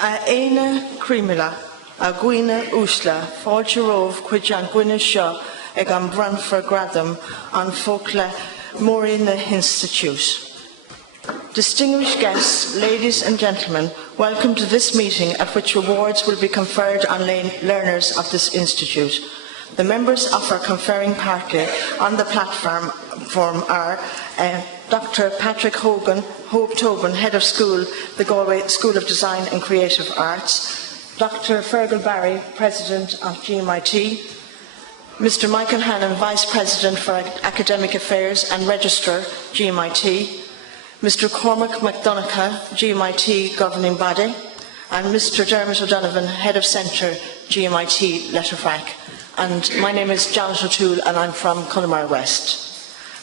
A Éine Crímila, a Gwine Úsla, Fáiltearómh chuid an Gwine seo ag an Branfar Gradam an Fócla Morina Institute. Distinguished guests, ladies and gentlemen, welcome to this meeting at which awards will be conferred on learners of this institute. The members of our conferring party on the platform are Dr. Patrick Hope Tobin, Head of School, the Galway School of Design and Creative Arts, Dr. Fergal Barry, President of GMIT, Mr. Michael Hannon, Vice President for Academic Affairs and Registrar, GMIT, Mr. Cormac McDonagh, GMIT Governing Body, and Mr. Dermot O'Donovan, Head of Centre, GMIT Letterfrack. And my name is Janet O'Toole and I'm from Connemara West.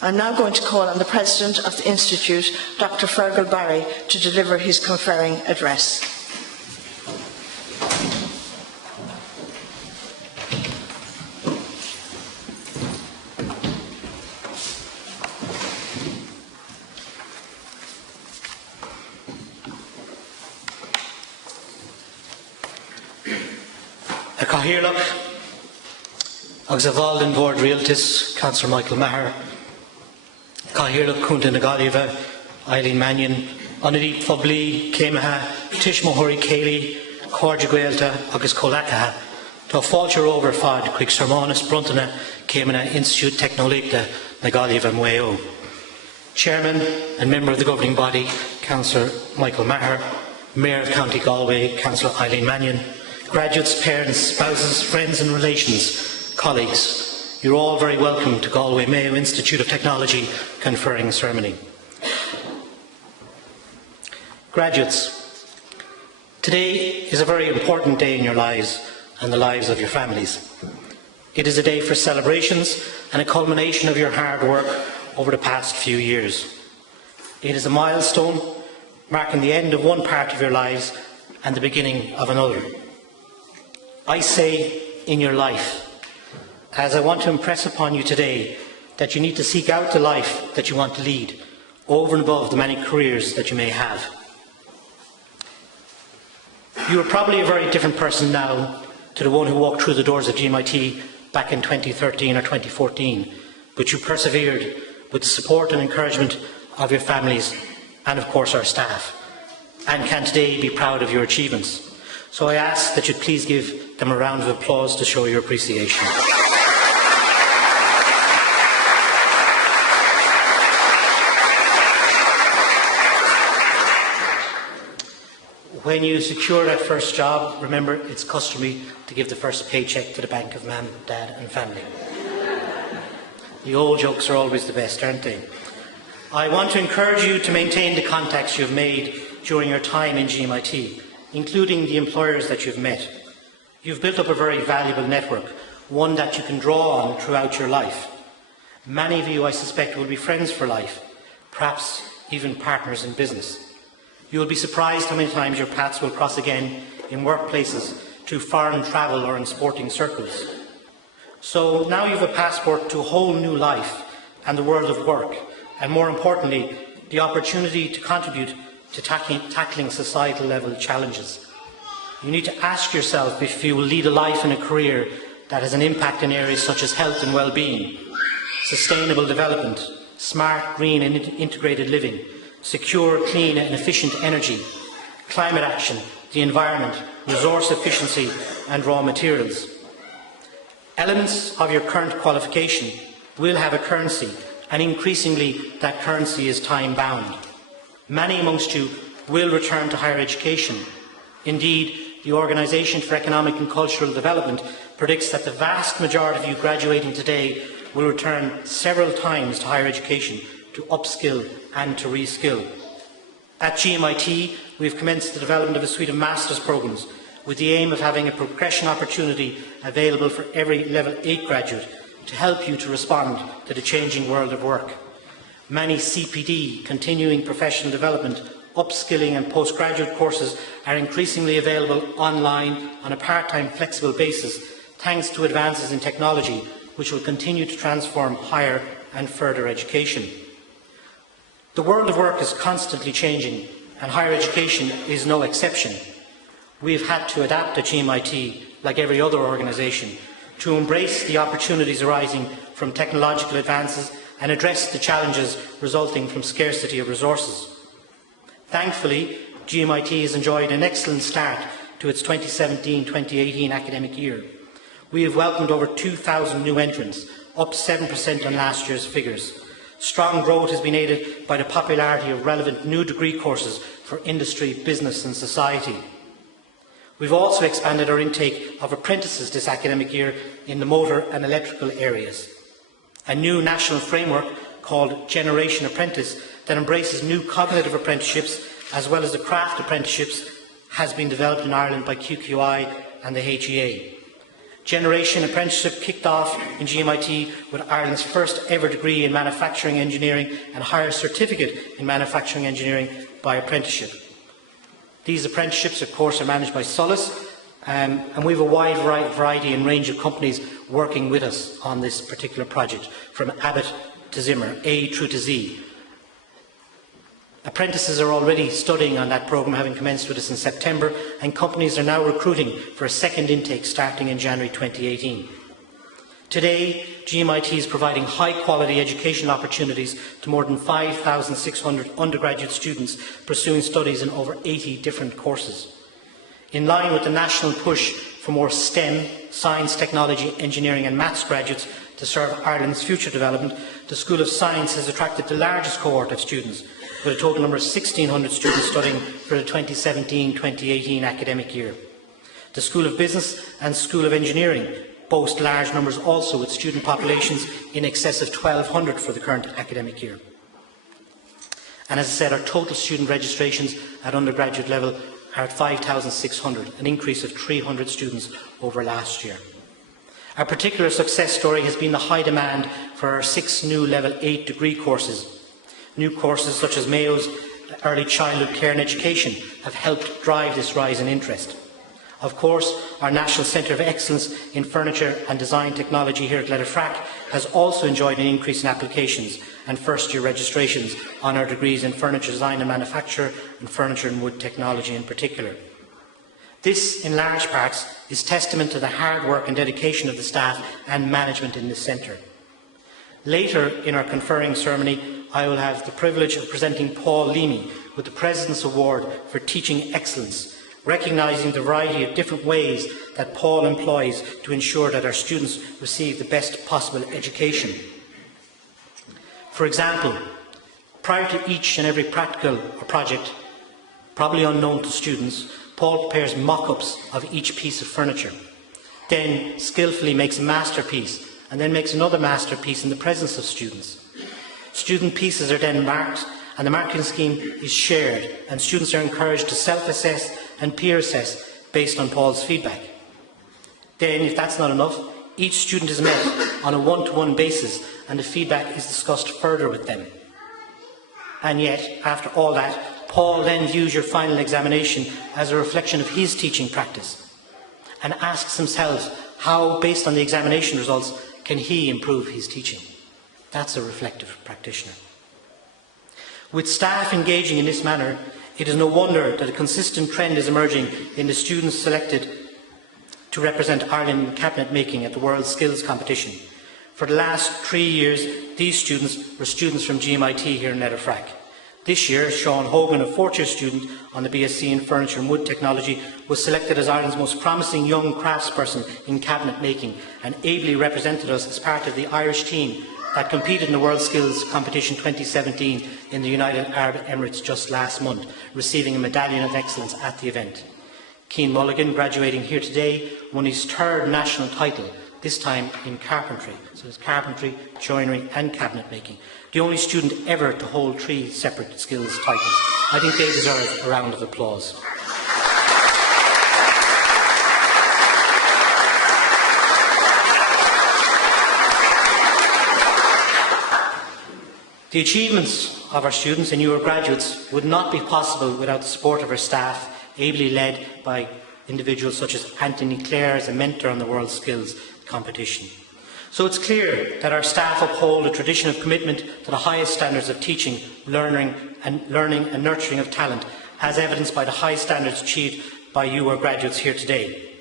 I'm now going to call on the President of the Institute, Dr. Fergal Barry, to deliver his conferring address. A Cathaoirleach, agus a bháil den Bhord Rialtas, Councillor Michael Maher, Cathaoirleach Cúnta na Gaillimhe, Eileen Mannion, Anadí Poblí, Céimethe, Tishmóthirí Céilí, Cóide Gaelta agus Cólacatha, Tá fáiltearómh fad chuig Sermánas Bruntaine Céimeanna Institute Technolegta na Gaillimhe Mayo. Chairman and member of the governing body, Councillor Michael Maher, Mayor of County Galway, Councillor Eileen Mannion, graduates, parents, spouses, friends and relations, colleagues, you're all very welcome to Galway Mayo Institute of Technology conferring ceremony. Graduates, today is a very important day in your lives and the lives of your families. It is a day for celebrations and a culmination of your hard work over the past few years. It is a milestone marking the end of one part of your lives and the beginning of another. I say in your life, as I want to impress upon you today that you need to seek out the life that you want to lead over and above the many careers that you may have. You are probably a very different person now to the one who walked through the doors of GMIT back in 2013 or 2014, but you persevered with the support and encouragement of your families and of course our staff, and can today be proud of your achievements. So I ask that you please give them a round of applause to show your appreciation. When you secure that first job, remember it's customary to give the first paycheck to the bank of mum, dad and family. The old jokes are always the best, aren't they? I want to encourage you to maintain the contacts you've made during your time in GMIT, including the employers that you've met. You've built up a very valuable network, one that you can draw on throughout your life. Many of you, I suspect, will be friends for life, perhaps even partners in business. You will be surprised how many times your paths will cross again in workplaces, through foreign travel or in sporting circles. So now you have a passport to a whole new life and the world of work, and more importantly, the opportunity to contribute to tackling societal level challenges. You need to ask yourself if you will lead a life and a career that has an impact in areas such as health and well-being, sustainable development, smart, green and integrated living, secure, clean and efficient energy, climate action, the environment, resource efficiency and raw materials. Elements of your current qualification will have a currency, and increasingly that currency is time-bound. Many amongst you will return to higher education. Indeed, the Organisation for Economic and Cultural Development predicts that the vast majority of you graduating today will return several times to higher education to upskill and to reskill. At GMIT, we have commenced the development of a suite of master's programmes with the aim of having a progression opportunity available for every Level 8 graduate to help you to respond to the changing world of work. Many CPD, continuing professional development, upskilling and postgraduate courses are increasingly available online on a part-time flexible basis, thanks to advances in technology which will continue to transform higher and further education. The world of work is constantly changing, and higher education is no exception. We have had to adapt at GMIT, like every other organisation, to embrace the opportunities arising from technological advances and address the challenges resulting from scarcity of resources. Thankfully, GMIT has enjoyed an excellent start to its 2017-2018 academic year. We have welcomed over 2,000 new entrants, up 7% on last year's figures. Strong growth has been aided by the popularity of relevant new degree courses for industry, business and society. We've also expanded our intake of apprentices this academic year in the motor and electrical areas. A new national framework called Generation Apprentice that embraces new cognitive apprenticeships as well as the craft apprenticeships has been developed in Ireland by QQI and the HEA. Generation Apprenticeship kicked off in GMIT with Ireland's first ever degree in manufacturing engineering and higher certificate in manufacturing engineering by apprenticeship. These apprenticeships, of course, are managed by Solus, and we have a wide variety and range of companies working with us on this particular project, from Abbott to Zimmer, A through to Z. Apprentices are already studying on that programme, having commenced with us in September, and companies are now recruiting for a second intake starting in January 2018. Today, GMIT is providing high-quality educational opportunities to more than 5,600 undergraduate students pursuing studies in over 80 different courses. In line with the national push for more STEM, science, technology, engineering and maths graduates to serve Ireland's future development, the School of Science has attracted the largest cohort of students, with a total number of 1,600 students studying for the 2017-2018 academic year. The School of Business and School of Engineering boast large numbers also, with student populations in excess of 1,200 for the current academic year. And as I said, our total student registrations at undergraduate level are at 5,600, an increase of 300 students over last year. Our particular success story has been the high demand for our 6 new Level 8 degree courses. New courses such as Mayo's Early Childhood Care and Education have helped drive this rise in interest. Of course, our National Centre of Excellence in Furniture and Design Technology here at Letterfrack has also enjoyed an increase in applications and first-year registrations on our degrees in Furniture Design and Manufacture and Furniture and Wood Technology in particular. This, in large parts, is testament to the hard work and dedication of the staff and management in this centre. Later in our conferring ceremony, I will have the privilege of presenting Paul Leamy with the President's Award for Teaching Excellence, recognising the variety of different ways that Paul employs to ensure that our students receive the best possible education. For example, prior to each and every practical or project, probably unknown to students, Paul prepares mock-ups of each piece of furniture, then skillfully makes a masterpiece, and then makes another masterpiece in the presence of students. Student pieces are then marked, and the marking scheme is shared, and students are encouraged to self-assess and peer assess based on Paul's feedback. Then, if that's not enough, each student is met on a one-to-one basis, and the feedback is discussed further with them. And yet, after all that, Paul then views your final examination as a reflection of his teaching practice and asks himself how, based on the examination results, can he improve his teaching. That's a reflective practitioner. With staff engaging in this manner, it is no wonder that a consistent trend is emerging in the students selected to represent Ireland in cabinet making at the World Skills Competition. For the last 3 years, these students were students from GMIT here in Letterfrack. This year, Sean Hogan, a fourth-year student on the BSc in Furniture and Wood Technology, was selected as Ireland's most promising young craftsperson in cabinet making and ably represented us as part of the Irish team that competed in the World Skills Competition 2017 in the United Arab Emirates just last month, receiving a Medallion of Excellence at the event. Cian Mulligan, graduating here today, won his third national title, this time in carpentry. So it's carpentry, joinery and cabinet making. The only student ever to hold 3 separate skills titles. I think they deserve a round of applause. The achievements of our students and newer graduates would not be possible without the support of our staff, ably led by individuals such as Anthony Clare as a mentor on the World Skills Competition. So it's clear that our staff uphold a tradition of commitment to the highest standards of teaching, learning and nurturing of talent, as evidenced by the high standards achieved by you, our graduates, here today.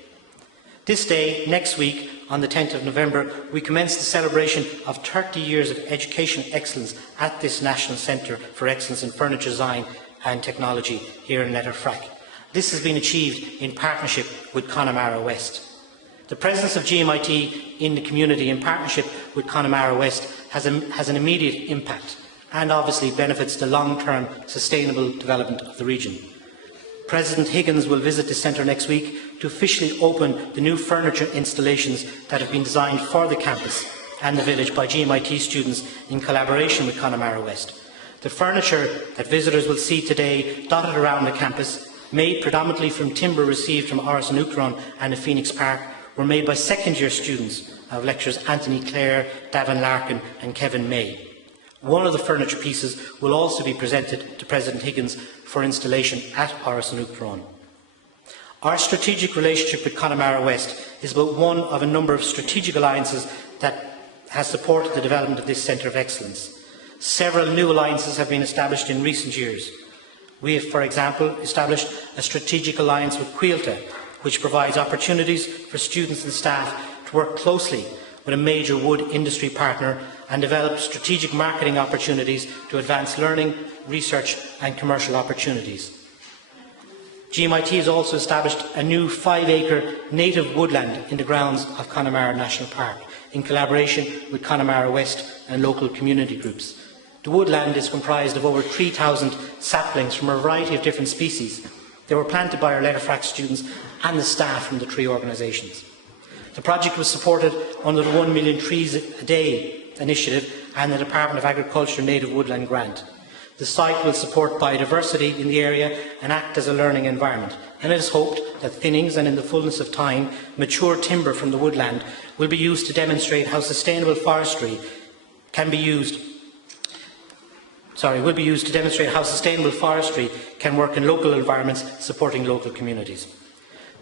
This day, next week, on the 10th of November, we commence the celebration of 30 years of educational excellence at this National Centre for Excellence in Furniture Design and Technology here in Letterfrack. This has been achieved in partnership with Connemara West. The presence of GMIT in the community in partnership with Connemara West has an immediate impact and obviously benefits the long-term sustainable development of the region. President Higgins will visit the centre next week to officially open the new furniture installations that have been designed for the campus and the village by GMIT students in collaboration with Connemara West. The furniture that visitors will see today dotted around the campus, made predominantly from timber received from Áras an Uachtaráin and the Phoenix Park, were made by second-year students of lecturers Anthony Clare, Davin Larkin and Kevin May. One of the furniture pieces will also be presented to President Higgins for installation at Áras an Uachtaráin. Our strategic relationship with Connemara West is but one of a number of strategic alliances that has supported the development of this Centre of Excellence. Several new alliances have been established in recent years. We have, for example, established a strategic alliance with Quilta, which provides opportunities for students and staff to work closely with a major wood industry partner and develop strategic marketing opportunities to advance learning, research and commercial opportunities. GMIT has also established a new 5-acre native woodland in the grounds of Connemara National Park in collaboration with Connemara West and local community groups. The woodland is comprised of over 3,000 saplings from a variety of different species. They were planted by our Letterfrack students and the staff from the tree organisations. The project was supported under the 1 Million Trees a Day initiative and the Department of Agriculture Native Woodland Grant. The site will support biodiversity in the area and act as a learning environment, and it is hoped that thinnings and, in the fullness of time, mature timber from the woodland will be used to demonstrate how sustainable forestry can work in local environments, supporting local communities.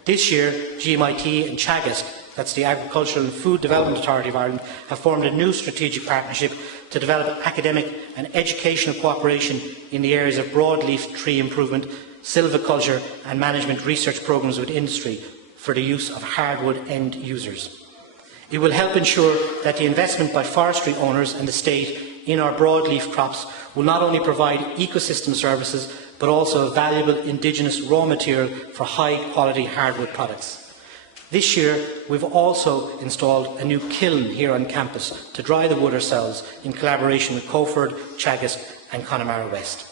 This year, GMIT and Teagasc, that's the Agricultural and Food Development Authority of Ireland, have formed a new strategic partnership to develop academic and educational cooperation in the areas of broadleaf tree improvement, silviculture and management research programmes with industry for the use of hardwood end users. It will help ensure that the investment by forestry owners and the state in our broadleaf crops will not only provide ecosystem services but also a valuable indigenous raw material for high-quality hardwood products. This year, we've also installed a new kiln here on campus to dry the wood ourselves in collaboration with Coford, Chagas and Connemara West.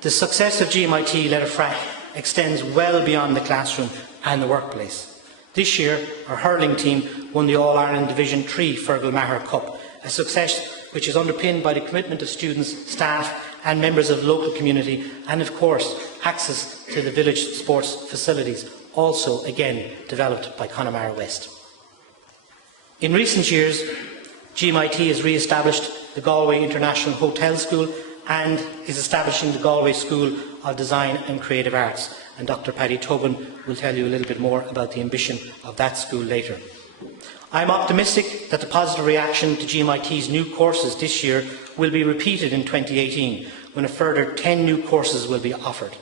The success of GMIT Letterfrack extends well beyond the classroom and the workplace. This year, our hurling team won the All-Ireland Division 3 Fergal Maher Cup, a success which is underpinned by the commitment of students, staff and members of the local community and, of course, access to the village sports facilities, also again developed by Connemara West. In recent years, GMIT has re-established the Galway International Hotel School and is establishing the Galway School of Design and Creative Arts, and Dr. Paddy Tobin will tell you a little bit more about the ambition of that school later. I am optimistic that the positive reaction to GMIT's new courses this year will be repeated in 2018, when a further 10 new courses will be offered.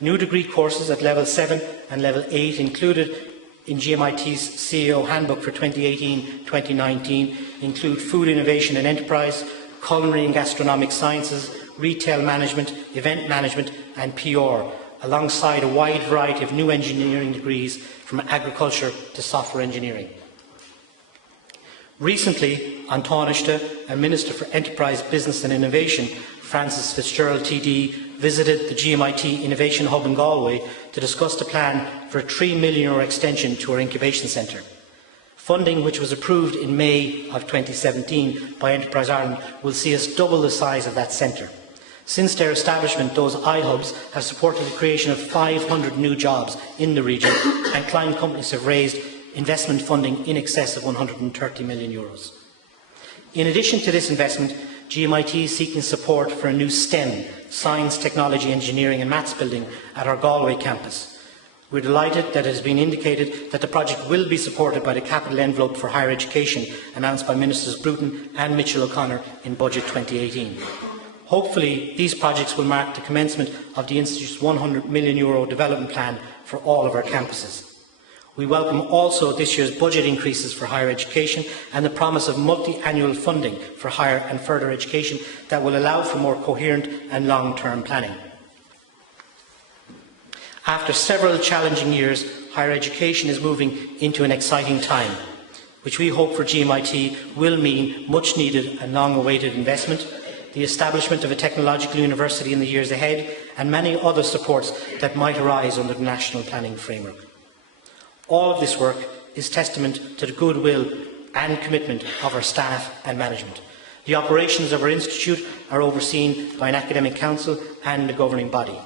New degree courses at Level 7 and Level 8 included in GMIT's CEO Handbook for 2018-2019 include Food Innovation and Enterprise, Culinary and Gastronomic Sciences, Retail Management, Event Management and PR, alongside a wide variety of new engineering degrees from agriculture to software engineering. Recently, An Taoiseach and Minister for Enterprise, Business and Innovation, Francis Fitzgerald TD, visited the GMIT Innovation Hub in Galway to discuss the plan for a €3 million extension to our incubation centre. Funding, which was approved in May of 2017 by Enterprise Ireland, will see us double the size of that centre. Since their establishment, those iHubs have supported the creation of 500 new jobs in the region, and client companies have raised investment funding in excess of €130 million. In addition to this investment, GMIT is seeking support for a new STEM, Science, Technology, Engineering and Maths building at our Galway campus. We are delighted that it has been indicated that the project will be supported by the capital envelope for higher education announced by Ministers Bruton and Mitchell O'Connor in Budget 2018. Hopefully, these projects will mark the commencement of the Institute's €100 million development plan for all of our campuses. We welcome also this year's budget increases for higher education and the promise of multi-annual funding for higher and further education that will allow for more coherent and long-term planning. After several challenging years, higher education is moving into an exciting time, which we hope for GMIT will mean much needed and long-awaited investment, the establishment of a technological university in the years ahead, and many other supports that might arise under the National Planning Framework. All of this work is testament to the goodwill and commitment of our staff and management. The operations of our institute are overseen by an academic council and a governing body.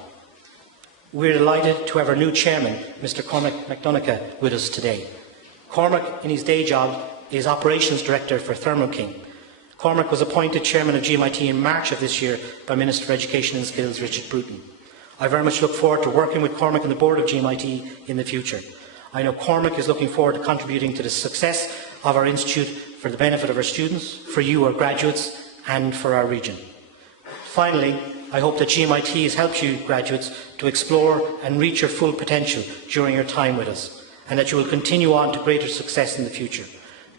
We are delighted to have our new chairman, Mr. Cormac McDonagh, with us today. Cormac, in his day job, is Operations Director for Thermo King. Cormac was appointed chairman of GMIT in March of this year by Minister for Education and Skills, Richard Bruton. I very much look forward to working with Cormac and the board of GMIT in the future. I know Cormac is looking forward to contributing to the success of our institute for the benefit of our students, for you, our graduates, and for our region. Finally, I hope that GMIT has helped you, graduates, to explore and reach your full potential during your time with us, and that you will continue on to greater success in the future.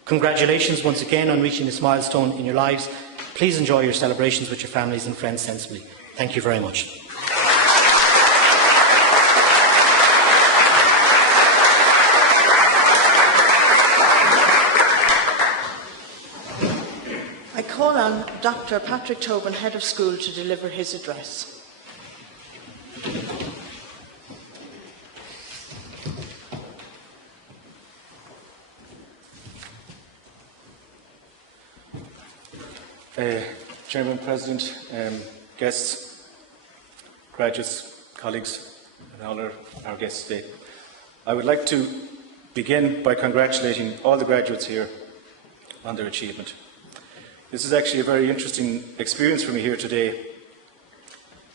Congratulations once again on reaching this milestone in your lives. Please enjoy your celebrations with your families and friends sensibly. Thank you very much. I call on Dr. Patrick Tobin, Head of School, to deliver his address. Chairman, President, guests, graduates, colleagues, and all our guests today. I would like to begin by congratulating all the graduates here on their achievement. This is actually a very interesting experience for me here today,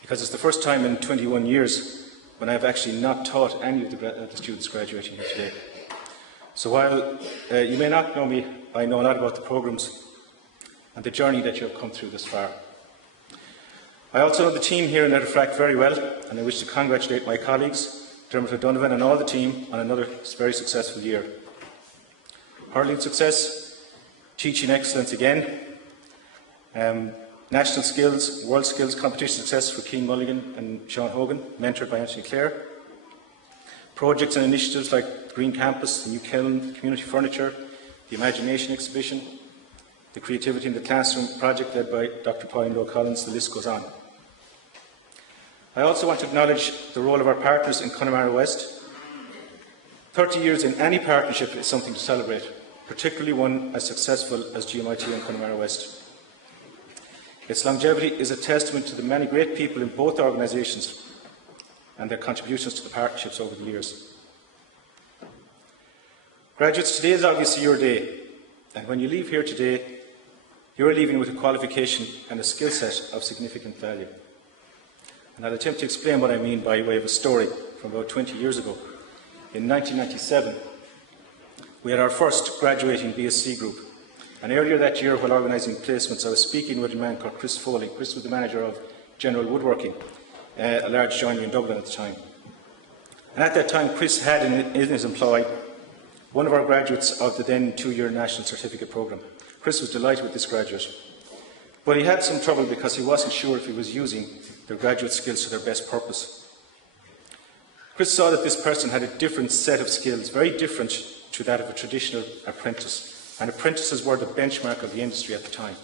because it's the first time in 21 years when I've actually not taught any of the students graduating here today. So while you may not know me, I know a lot about the programmes and the journey that you have come through this far. I also know the team here in Letterfrack very well, and I wish to congratulate my colleagues, Dermot O'Donovan and all the team, on another very successful year. Hurling success, teaching excellence again, National Skills, World Skills Competition Success for Keane Mulligan and Sean Hogan, mentored by Anthony Clare. Projects and initiatives like Green Campus, the New Kiln, Community Furniture, the Imagination Exhibition, the Creativity in the Classroom project led by Dr. Pauline Lowe Collins, the list goes on. I also want to acknowledge the role of our partners in Connemara West. 30 years in any partnership is something to celebrate, particularly one as successful as GMIT and Connemara West. Its longevity is a testament to the many great people in both organisations and their contributions to the partnerships over the years. Graduates, today is obviously your day, and when you leave here today, you are leaving with a qualification and a skill set of significant value. And I'll attempt to explain what I mean by way of a story from about 20 years ago. In 1997, we had our first graduating BSc group. And earlier that year, while organising placements, I was speaking with a man called Chris Foley. Chris was the manager of General Woodworking, a large joinery in Dublin at the time. And at that time, Chris had in his employ one of our graduates of the then two-year National Certificate programme. Chris was delighted with this graduate. But he had some trouble because he wasn't sure if he was using their graduate skills to their best purpose. Chris saw that this person had a different set of skills, very different to that of a traditional apprentice. And apprentices were the benchmark of the industry at the time.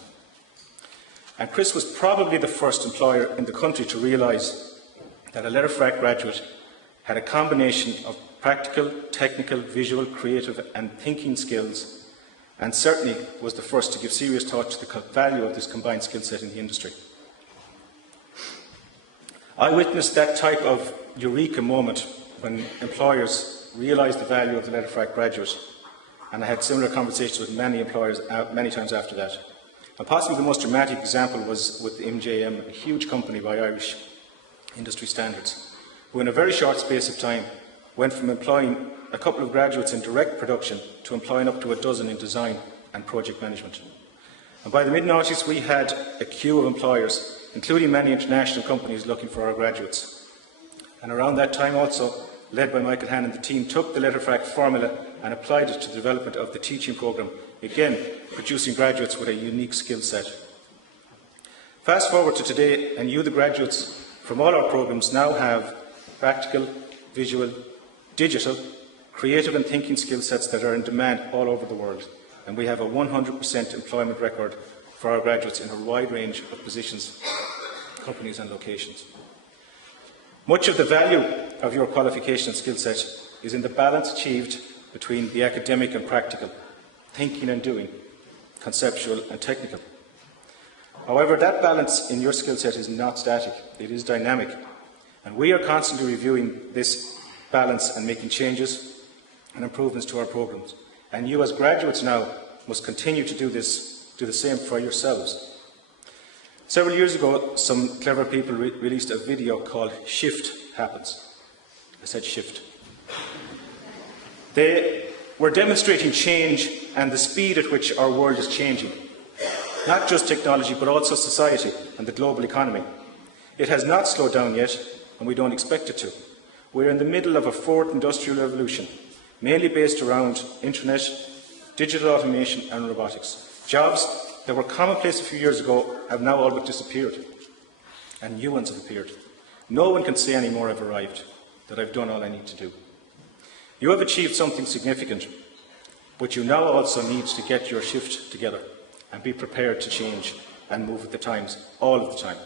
And Chris was probably the first employer in the country to realise that a Letterfrack graduate had a combination of practical, technical, visual, creative and thinking skills, and certainly was the first to give serious thought to the value of this combined skill set in the industry. I witnessed that type of eureka moment when employers realised the value of the Letterfrack graduate, and I had similar conversations with many employers many times after that. And possibly the most dramatic example was with MJM, a huge company by Irish industry standards, who in a very short space of time went from employing a couple of graduates in direct production to employing up to a dozen in design and project management. And by the mid-noughties, we had a queue of employers, including many international companies, looking for our graduates. And around that time also, led by Michael Hannon, the team took the Letterfrack formula and applied it to the development of the teaching programme, again producing graduates with a unique skill set. Fast forward to today, and you, the graduates from all our programmes, now have practical, visual, digital, creative and thinking skill sets that are in demand all over the world. And we have a 100% employment record for our graduates in a wide range of positions, companies and locations. Much of the value of your qualification and skill set is in the balance achieved between the academic and practical, thinking and doing, conceptual and technical. However, that balance in your skill set is not static, it is dynamic. And we are constantly reviewing this balance and making changes and improvements to our programmes. And you as graduates now must continue to do the same for yourselves. Several years ago, some clever people released a video called Shift Happens. I said shift. They were demonstrating change and the speed at which our world is changing. Not just technology, but also society and the global economy. It has not slowed down yet, and we don't expect it to. We're in the middle of a fourth industrial revolution, mainly based around internet, digital automation and robotics. Jobs that were commonplace a few years ago have now all but disappeared, and new ones have appeared. No one can say anymore I've arrived, that I've done all I need to do. You have achieved something significant, but you now also need to get your shift together and be prepared to change and move with the times, all of the time.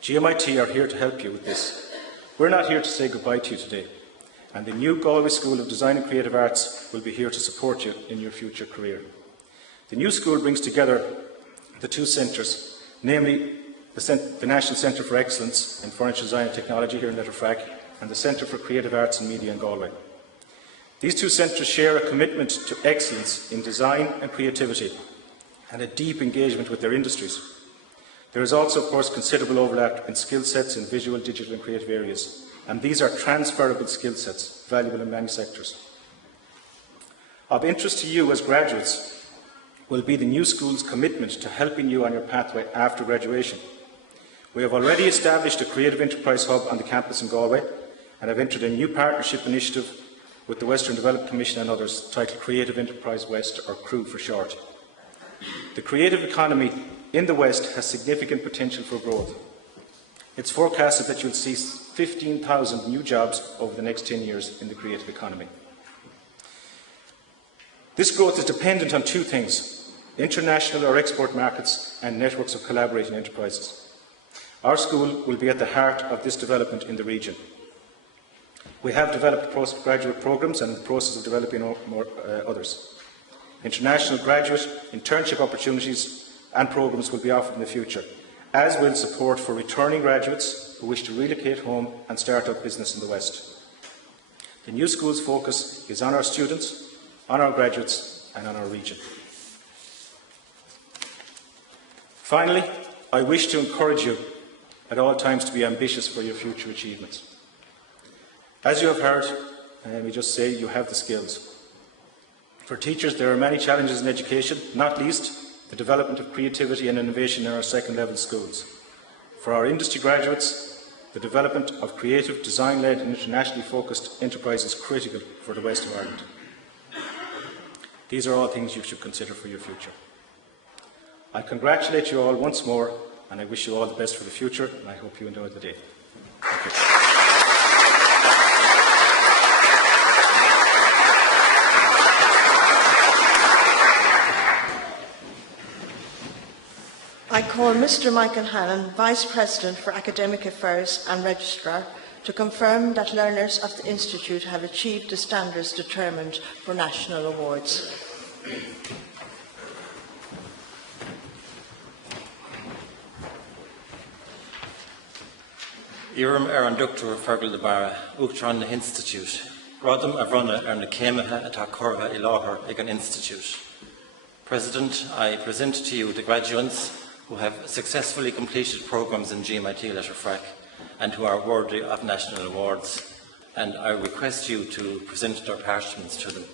GMIT are here to help you with this. We're not here to say goodbye to you today, and the new Galway School of Design and Creative Arts will be here to support you in your future career. The new school brings together the two centres, namely the National Centre for Excellence in Furniture Design and Technology here in Letterfrack and the Centre for Creative Arts and Media in Galway. These two centres share a commitment to excellence in design and creativity and a deep engagement with their industries. There is also, of course, considerable overlap in skill sets in visual, digital and creative areas, and these are transferable skill sets, valuable in many sectors. Of interest to you as graduates will be the new school's commitment to helping you on your pathway after graduation. We have already established a Creative Enterprise Hub on the campus in Galway and have entered a new partnership initiative with the Western Development Commission and others titled Creative Enterprise West, or CREW for short. The creative economy in the West has significant potential for growth. It's forecasted that you'll see 15,000 new jobs over the next 10 years in the creative economy. This growth is dependent on two things: international or export markets and networks of collaborating enterprises. Our school will be at the heart of this development in the region. We have developed postgraduate programmes and in the process of developing others. International graduate internship opportunities and programmes will be offered in the future, as will support for returning graduates who wish to relocate home and start up business in the West. The new school's focus is on our students, on our graduates and on our region. Finally, I wish to encourage you at all times to be ambitious for your future achievements. As you have heard, let me just say, you have the skills. For teachers, there are many challenges in education, not least the development of creativity and innovation in our second-level schools. For our industry graduates, the development of creative, design-led and internationally focused enterprise is critical for the West of Ireland. These are all things you should consider for your future. I congratulate you all once more, and I wish you all the best for the future, and I hope you enjoy the day. Thank you. I call Mr. Michael Hannon, Vice President for Academic Affairs and Registrar, to confirm that learners of the Institute have achieved the standards determined for national awards. Iram an Dr. Fergal de Barra, Uchtran na Institute. Rodham a Brunna na Kéimethe atá curtha I láthair ag an Institute. President, I present to you the graduates who have successfully completed programmes in GMIT Letterfrack and who are worthy of national awards, and I request you to present their parchments to them.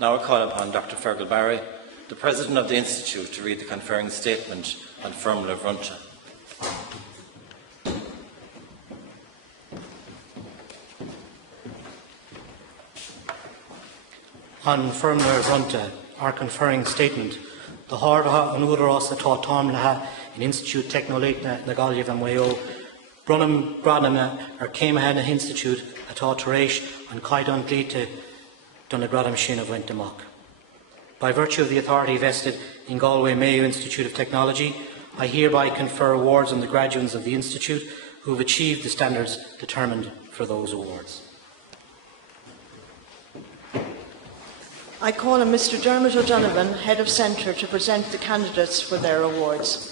Now I call upon Dr. Fergal Barry, the President of the Institute, to read the conferring statement on Formula Vrunta. On Formula Vrunta, our conferring statement, the Hardaha and Udaros atá Tomlaha in Institute Technoleitna na Galliv and Wayo, Brunham Branham ar Kéimethe na Institute atá Taréis and Caidon Glite Donagradam Shin of Wentamach. By virtue of the authority vested in Galway Mayo Institute of Technology, I hereby confer awards on the graduates of the Institute who have achieved the standards determined for those awards. I call on Mr. Dermot O'Donovan, Head of Centre, to present the candidates for their awards.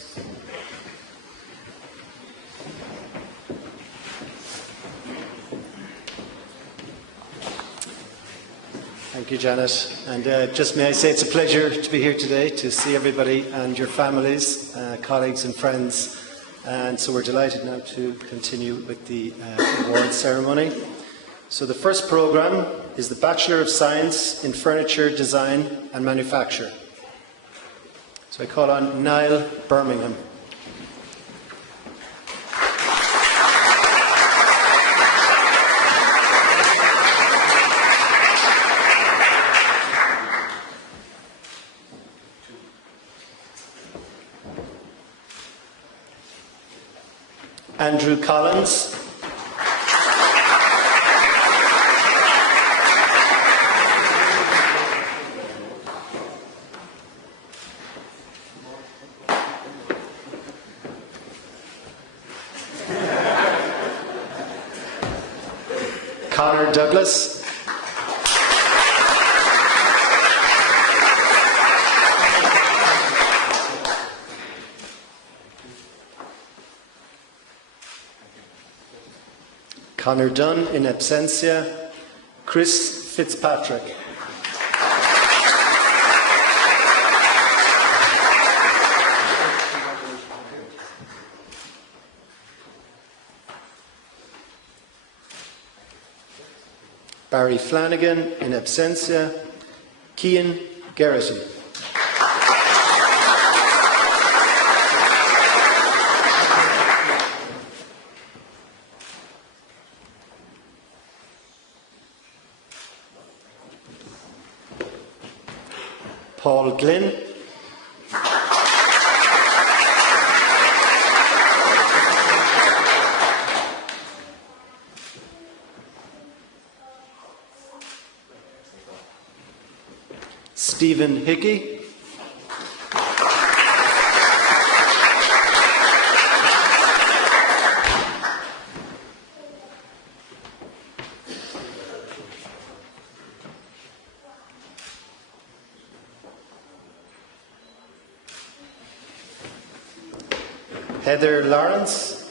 Thank you, Janet. And just may I say it's a pleasure to be here today to see everybody and your families, colleagues and friends. And so we're delighted now to continue with the award ceremony. So the first programme is the Bachelor of Science in Furniture Design and Manufacture. So I call on Niall Birmingham. Andrew Collins. Connor Douglas. Connor Dunn in absentia. Chris Fitzpatrick. Barry Flanagan in absentia. Cian Geraghty. Paul Glynn. Stephen Hickey. Heather Lawrence.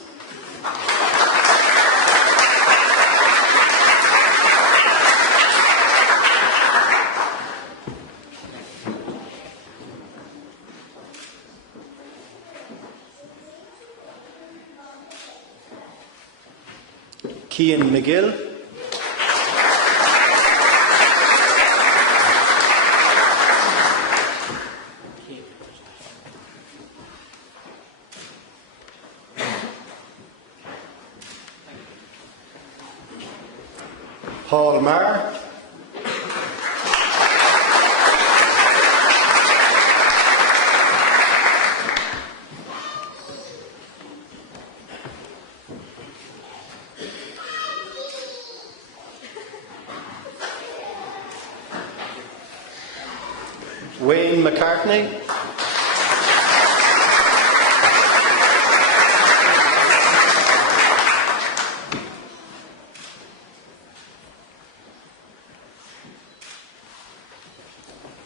Cian McGill. Paul Marr. Wayne McCartney.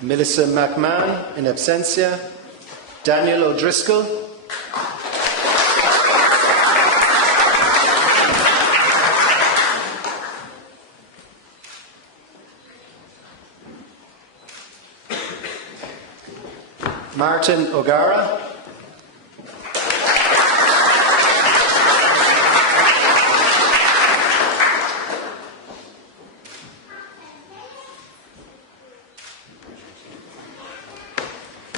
Melissa McMahon in absentia. Daniel O'Driscoll. Martin O'Gara.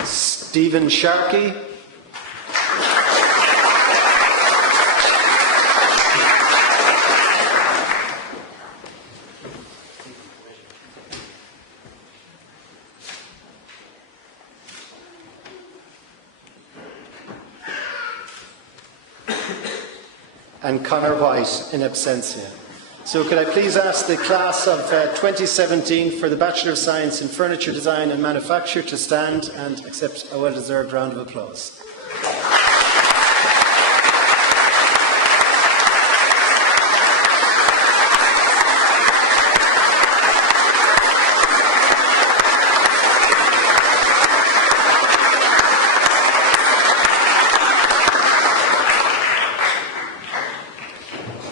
Stephen Sharkey. And Conor White in absentia. So could I please ask the class of 2017 for the Bachelor of Science in Furniture Design and Manufacture to stand and accept a well-deserved round of applause.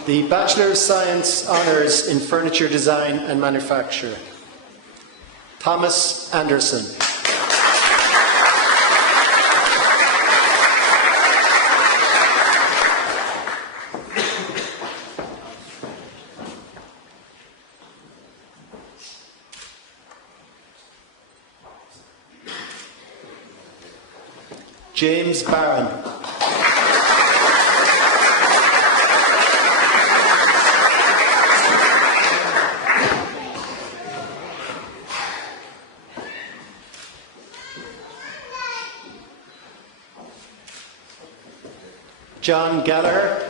The Bachelor of Science Honours in Furniture Design and Manufacture. Thomas Anderson. James Barron. John Gallagher.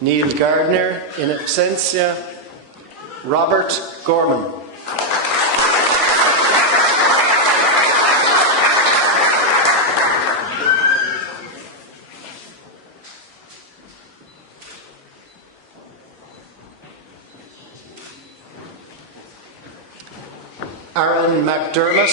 Neil Gardner in absentia. Robert Gorman. Aaron McDermott.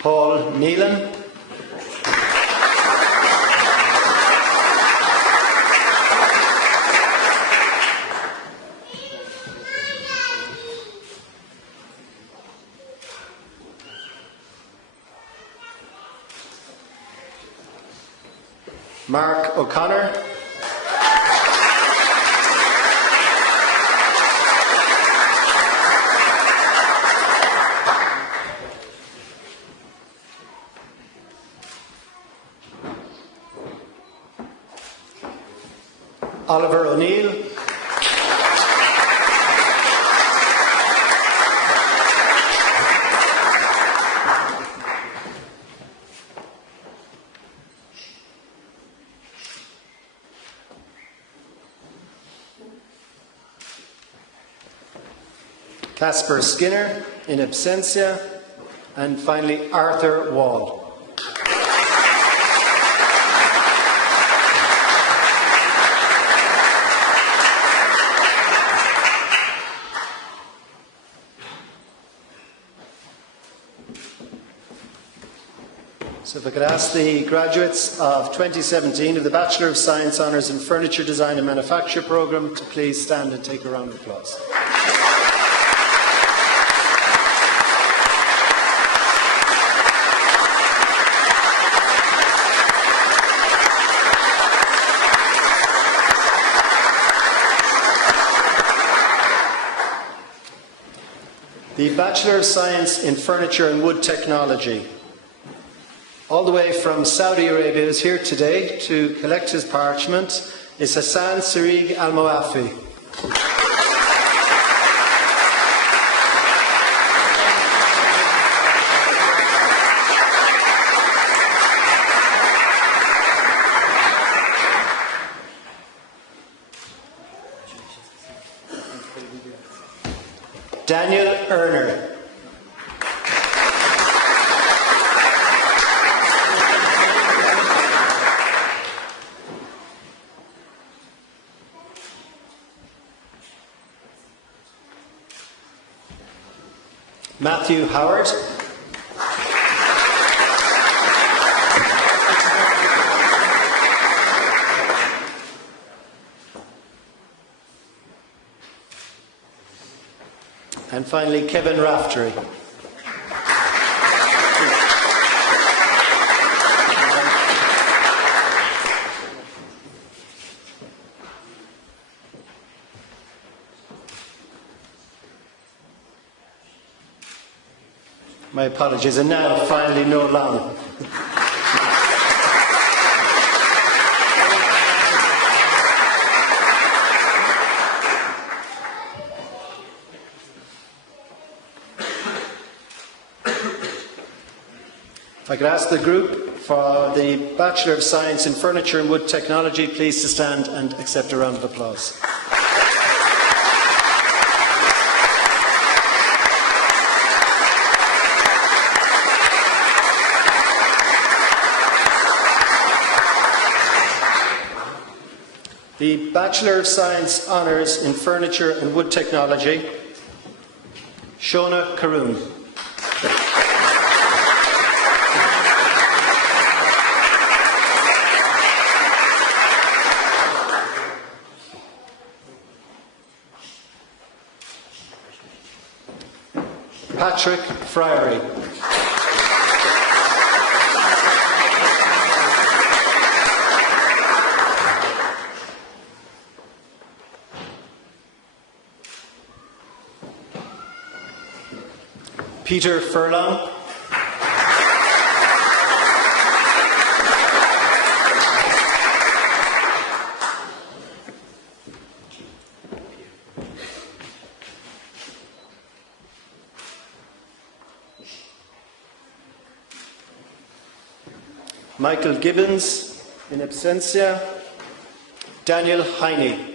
Paul Neelan. Mark O'Connor. Oliver O'Neill, Casper Skinner, in absentia, and finally Arthur Wall. So if I could ask the graduates of 2017 of the Bachelor of Science Honours in Furniture Design and Manufacture programme to please stand and take a round of applause. The Bachelor of Science in Furniture and Wood Technology. All the way from Saudi Arabia is here today to collect his parchment is Hassan Sarig Al-Moafi. Daniel Erner. Matthew Howard. And finally, Kevin Raftery. My apologies, and now finally Noel Long. If I could ask the group for the Bachelor of Science in Furniture and Wood Technology, please to stand and accept a round of applause. The Bachelor of Science Honours in Furniture and Wood Technology, Shona Karoon. Patrick Friery. Peter Furlong. Michael Gibbons, in absentia. Daniel Heine.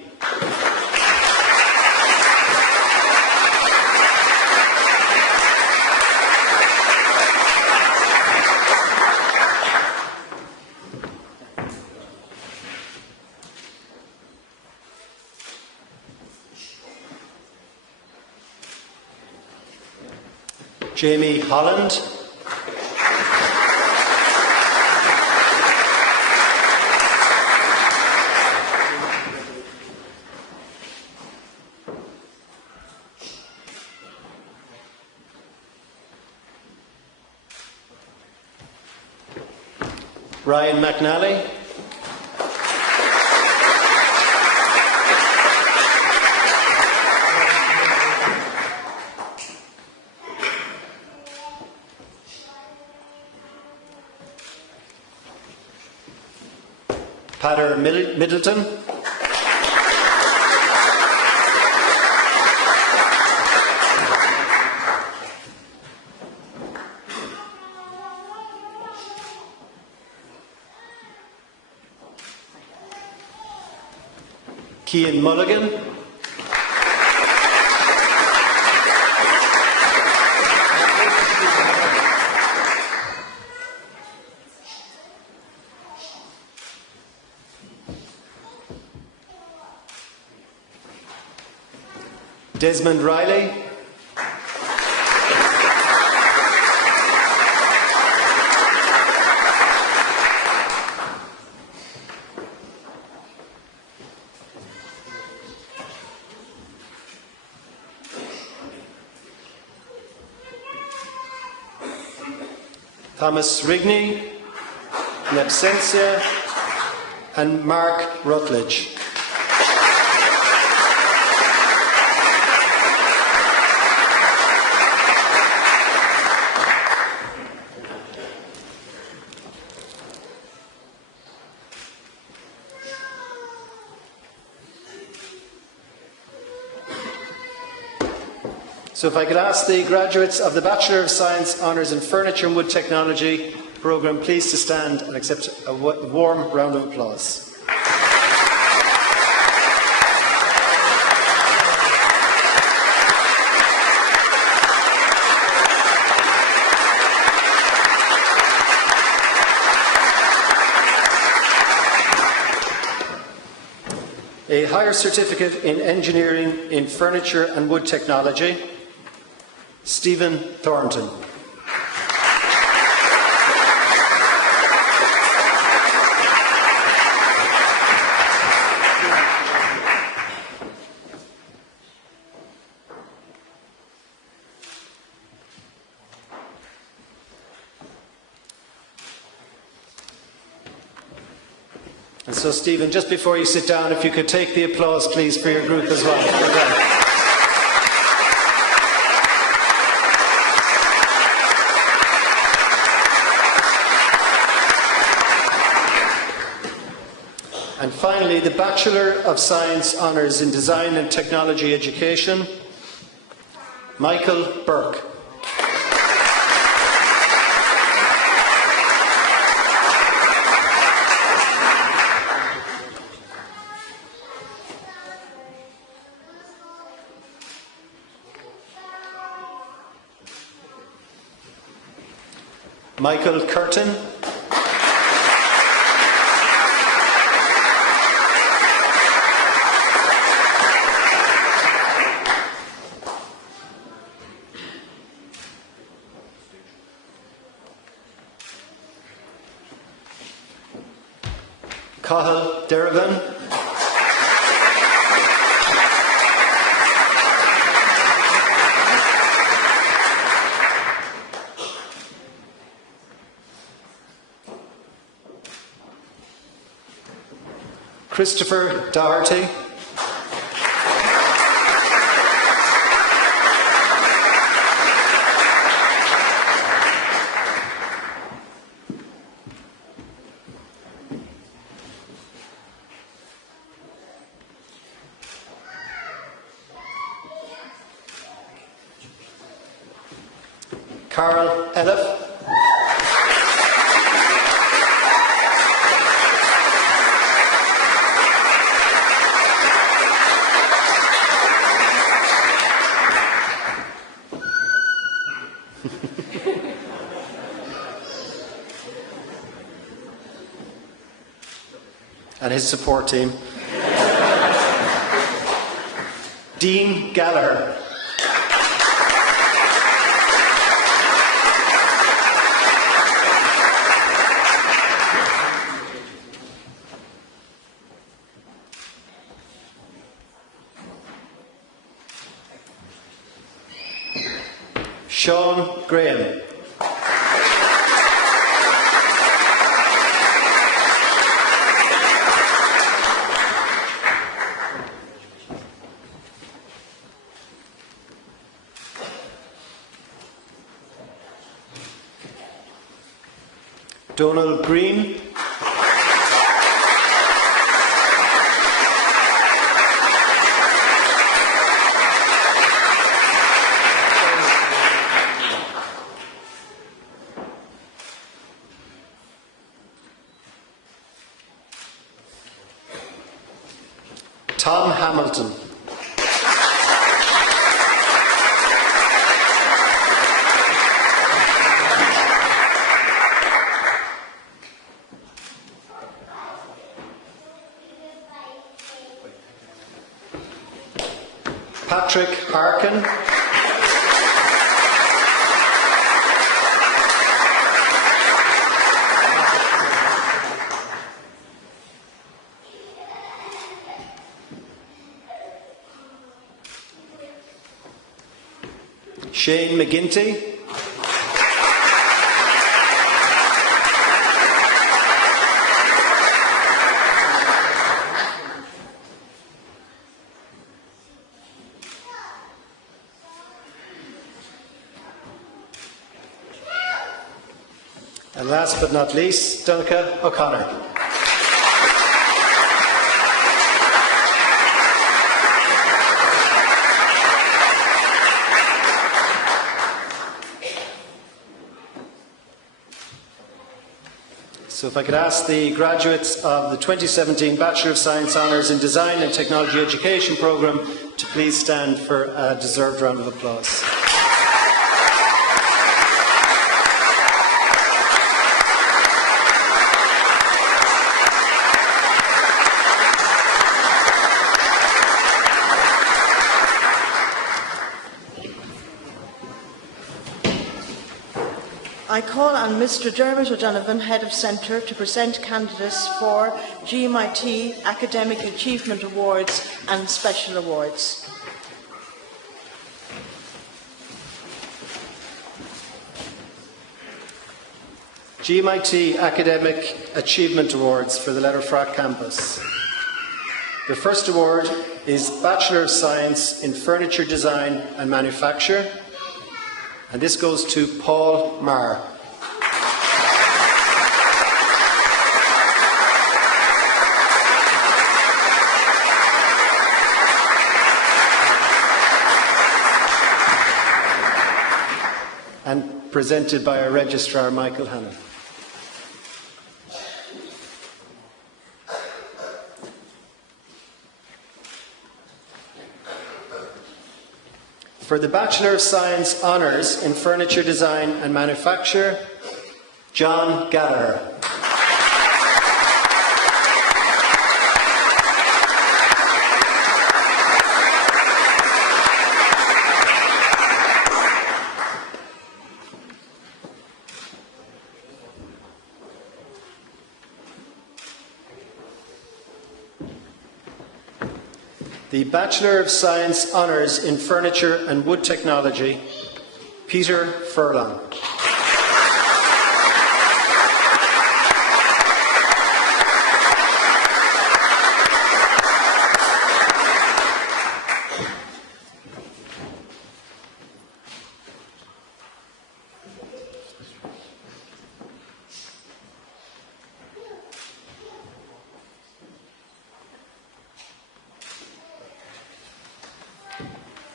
Jamie Holland. Ryan McNally. Pater Middleton. Cian Mulligan, Desmond Riley, Thomas Rigney, in absentia, and Mark Rutledge. So if I could ask the graduates of the Bachelor of Science Honours in Furniture and Wood Technology programme please to stand and accept a warm round of applause. A higher certificate in Engineering in Furniture and Wood Technology, Stephen Thornton. And so, Stephen, just before you sit down, if you could take the applause, please, for your group as well. And finally, the Bachelor of Science Honours in Design and Technology Education, Michael Burke. Michael Curtin. Cathal Derivan. Christopher Doherty. Carl Elif. And his support team. Dean Gallagher. Sean Graham. Donald Green. Tom Hamilton. Patrick Harkin. Shane McGinty. And last but not least, Donncha O'Connor. So if I could ask the graduates of the 2017 Bachelor of Science Honours in Design and Technology Education programme to please stand for a deserved round of applause. I call on Mr Dermot O'Donovan, Head of Centre, to present candidates for GMIT Academic Achievement Awards and Special Awards. GMIT Academic Achievement Awards for the Letterfrack campus. The first award is Bachelor of Science in Furniture Design and Manufacture, and this goes to Paul Marr. And presented by our Registrar, Michael Hannon. For the Bachelor of Science Honours in Furniture Design and Manufacture, John Gallagher. The Bachelor of Science Honours in Furniture and Wood Technology, Peter Furlong.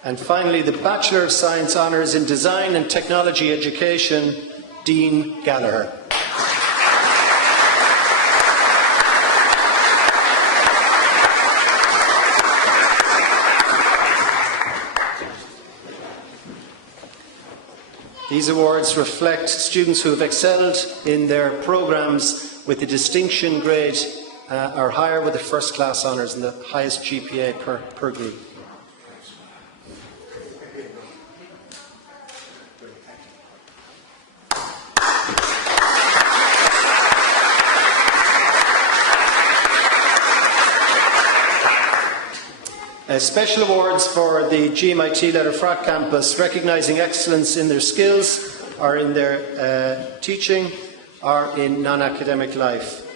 And finally, the Bachelor of Science Honours in Design and Technology Education, Dean Gallagher. These awards reflect students who have excelled in their programmes with the distinction grade or higher with the first class honours and the highest GPA per group. Special awards for the GMIT Letterfrack campus, recognising excellence in their skills or in their teaching or in non-academic life.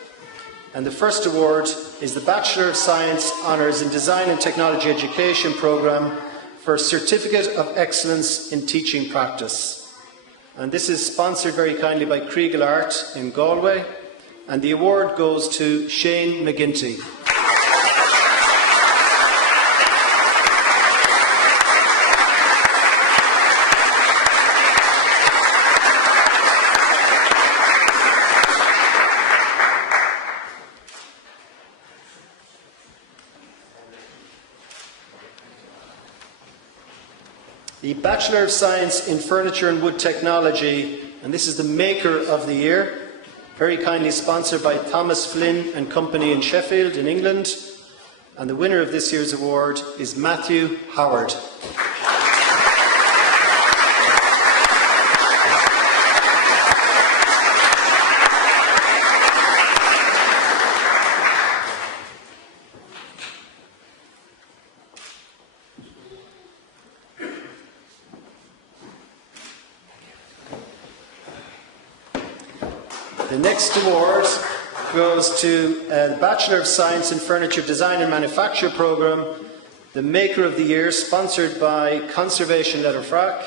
And the first award is the Bachelor of Science Honours in Design and Technology Education programme for Certificate of Excellence in Teaching Practice. And this is sponsored very kindly by Kriegel Art in Galway, and the award goes to Shane McGinty. The Bachelor of Science in Furniture and Wood Technology, and this is the Maker of the Year, very kindly sponsored by Thomas Flynn and Company in Sheffield in England. And the winner of this year's award is Matthew Howard. The next award goes to the Bachelor of Science in Furniture Design and Manufacture programme, the Maker of the Year, sponsored by Conservation Letterfrack,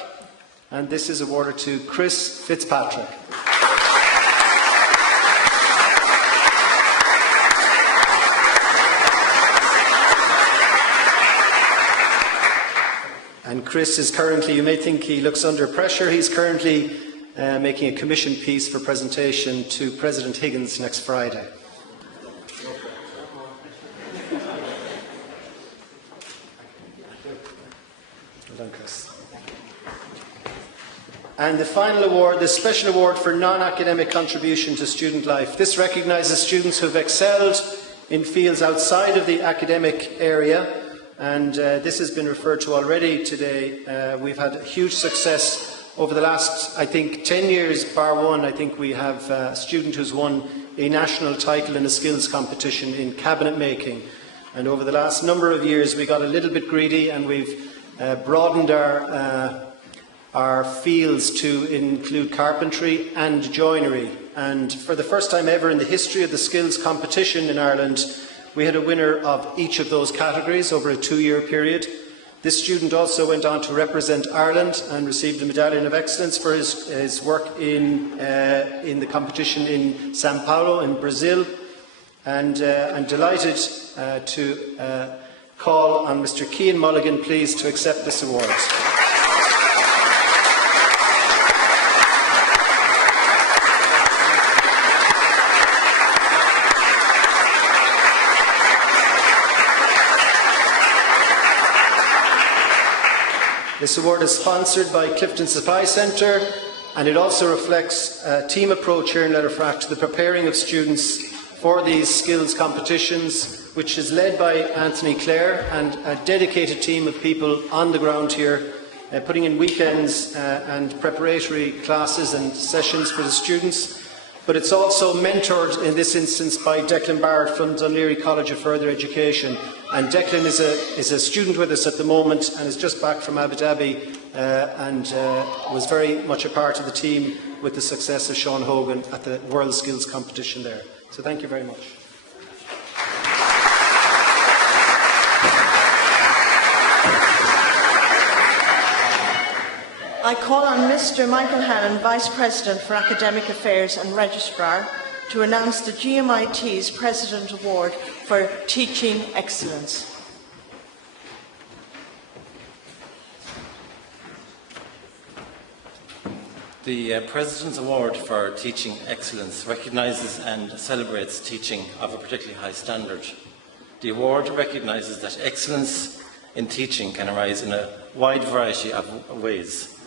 and this is awarded to Chris Fitzpatrick. And Chris is currently, you may think he looks under pressure, he's currently making a commission piece for presentation to President Higgins next Friday. Well done, Chris. And the final award, the Special Award for Non-Academic Contribution to Student Life. This recognises students who have excelled in fields outside of the academic area, and this has been referred to already today. We've had huge success over the last, I think, 10 years, bar one. I think we have a student who's won a national title in a skills competition in cabinet making. And over the last number of years, we got a little bit greedy, and we've broadened our fields to include carpentry and joinery. And for the first time ever in the history of the skills competition in Ireland, we had a winner of each of those categories over a 2-year period. This student also went on to represent Ireland and received a Medallion of Excellence for his work in the competition in São Paulo in Brazil. And I'm delighted to call on Mr. Cian Mulligan, please, to accept this award. This award is sponsored by Clifton Supply Centre, and it also reflects a team approach here in Letterfrack to the preparing of students for these skills competitions, which is led by Anthony Clare and a dedicated team of people on the ground here, putting in weekends and preparatory classes and sessions for the students. But it's also mentored in this instance by Declan Barrett from Dunleary College of Further Education. And Declan is a student with us at the moment and is just back from Abu Dhabi and was very much a part of the team with the success of Sean Hogan at the World Skills Competition there. So thank you very much. I call on Mr. Michael Hannon, Vice President for Academic Affairs and Registrar, to announce the GMIT's President Award for Teaching Excellence. The President's Award for Teaching Excellence recognises and celebrates teaching of a particularly high standard. The award recognises that excellence in teaching can arise in a wide variety of ways.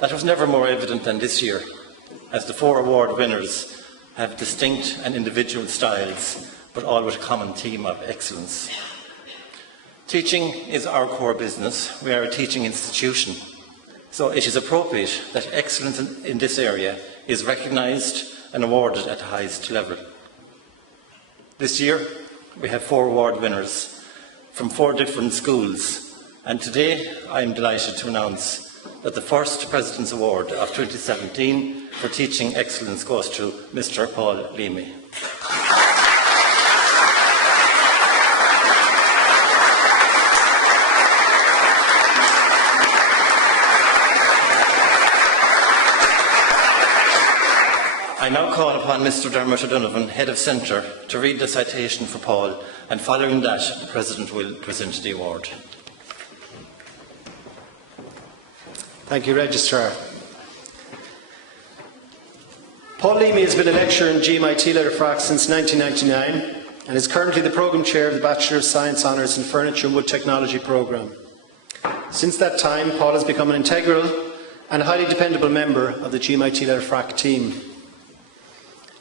That was never more evident than this year, as the 4 award winners have distinct and individual styles, but all with a common theme of excellence. Teaching is our core business. We are a teaching institution, so it is appropriate that excellence in this area is recognised and awarded at the highest level. This year, we have 4 award winners from 4 different schools, and today I am delighted to announce that the first President's Award of 2017 for Teaching Excellence goes to Mr. Paul Leamy. I now call upon Mr. Dermot O'Donovan, Head of Centre, to read the citation for Paul, and following that, the President will present the award. Thank you, Registrar. Paul Leamy has been a lecturer in GMIT Letterfrack since 1999 and is currently the Programme Chair of the Bachelor of Science Honours in Furniture and Wood Technology programme. Since that time, Paul has become an integral and highly dependable member of the GMIT Letterfrack team.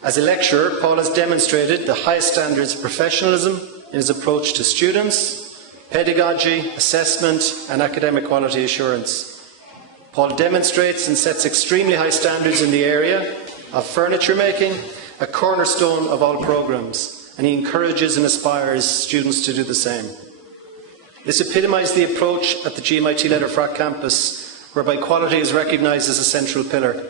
As a lecturer, Paul has demonstrated the highest standards of professionalism in his approach to students, pedagogy, assessment and academic quality assurance. Paul demonstrates and sets extremely high standards in the area of furniture making, a cornerstone of all programmes, and he encourages and aspires students to do the same. This epitomised the approach at the GMIT Letterfrack campus, whereby quality is recognised as a central pillar.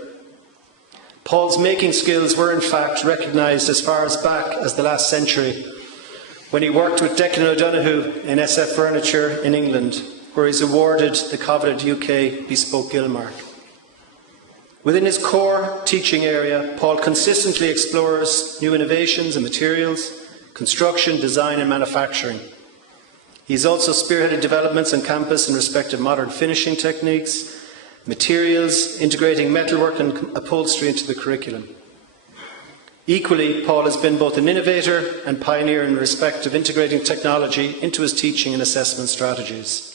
Paul's making skills were in fact recognised as far as back as the last century, when he worked with Declan O'Donoghue in SF Furniture in England, where he's awarded the coveted UK Bespoke Gillmark. Within his core teaching area, Paul consistently explores new innovations and materials, construction, design and manufacturing. He's also spearheaded developments on campus in respect of modern finishing techniques, materials, integrating metalwork and upholstery into the curriculum. Equally, Paul has been both an innovator and pioneer in respect of integrating technology into his teaching and assessment strategies.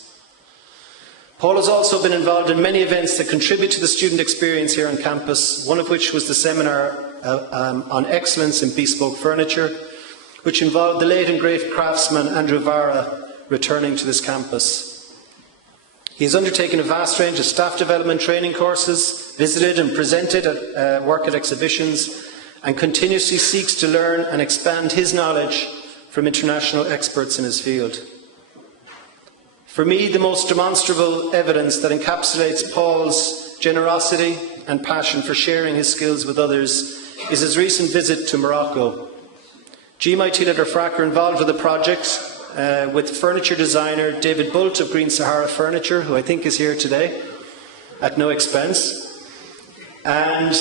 Paul has also been involved in many events that contribute to the student experience here on campus, one of which was the seminar on excellence in bespoke furniture, which involved the late and great craftsman Andrew Vara returning to this campus. He has undertaken a vast range of staff development training courses, visited and presented at work at exhibitions, and continuously seeks to learn and expand his knowledge from international experts in his field. For me, the most demonstrable evidence that encapsulates Paul's generosity and passion for sharing his skills with others is his recent visit to Morocco. GMIT Letterfrack are involved with a project with furniture designer David Bolt of Green Sahara Furniture, who I think is here today, at no expense, and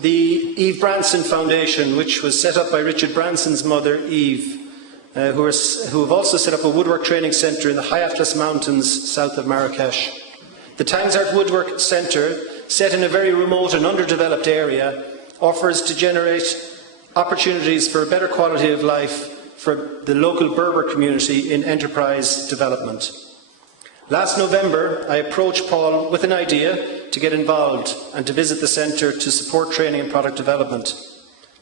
the Eve Branson Foundation, which was set up by Richard Branson's mother, Eve, who have also set up a woodwork training centre in the High Atlas Mountains south of Marrakesh. The Tangsart Woodwork Centre, set in a very remote and underdeveloped area, offers to generate opportunities for a better quality of life for the local Berber community in enterprise development. Last November, I approached Paul with an idea to get involved and to visit the centre to support training and product development.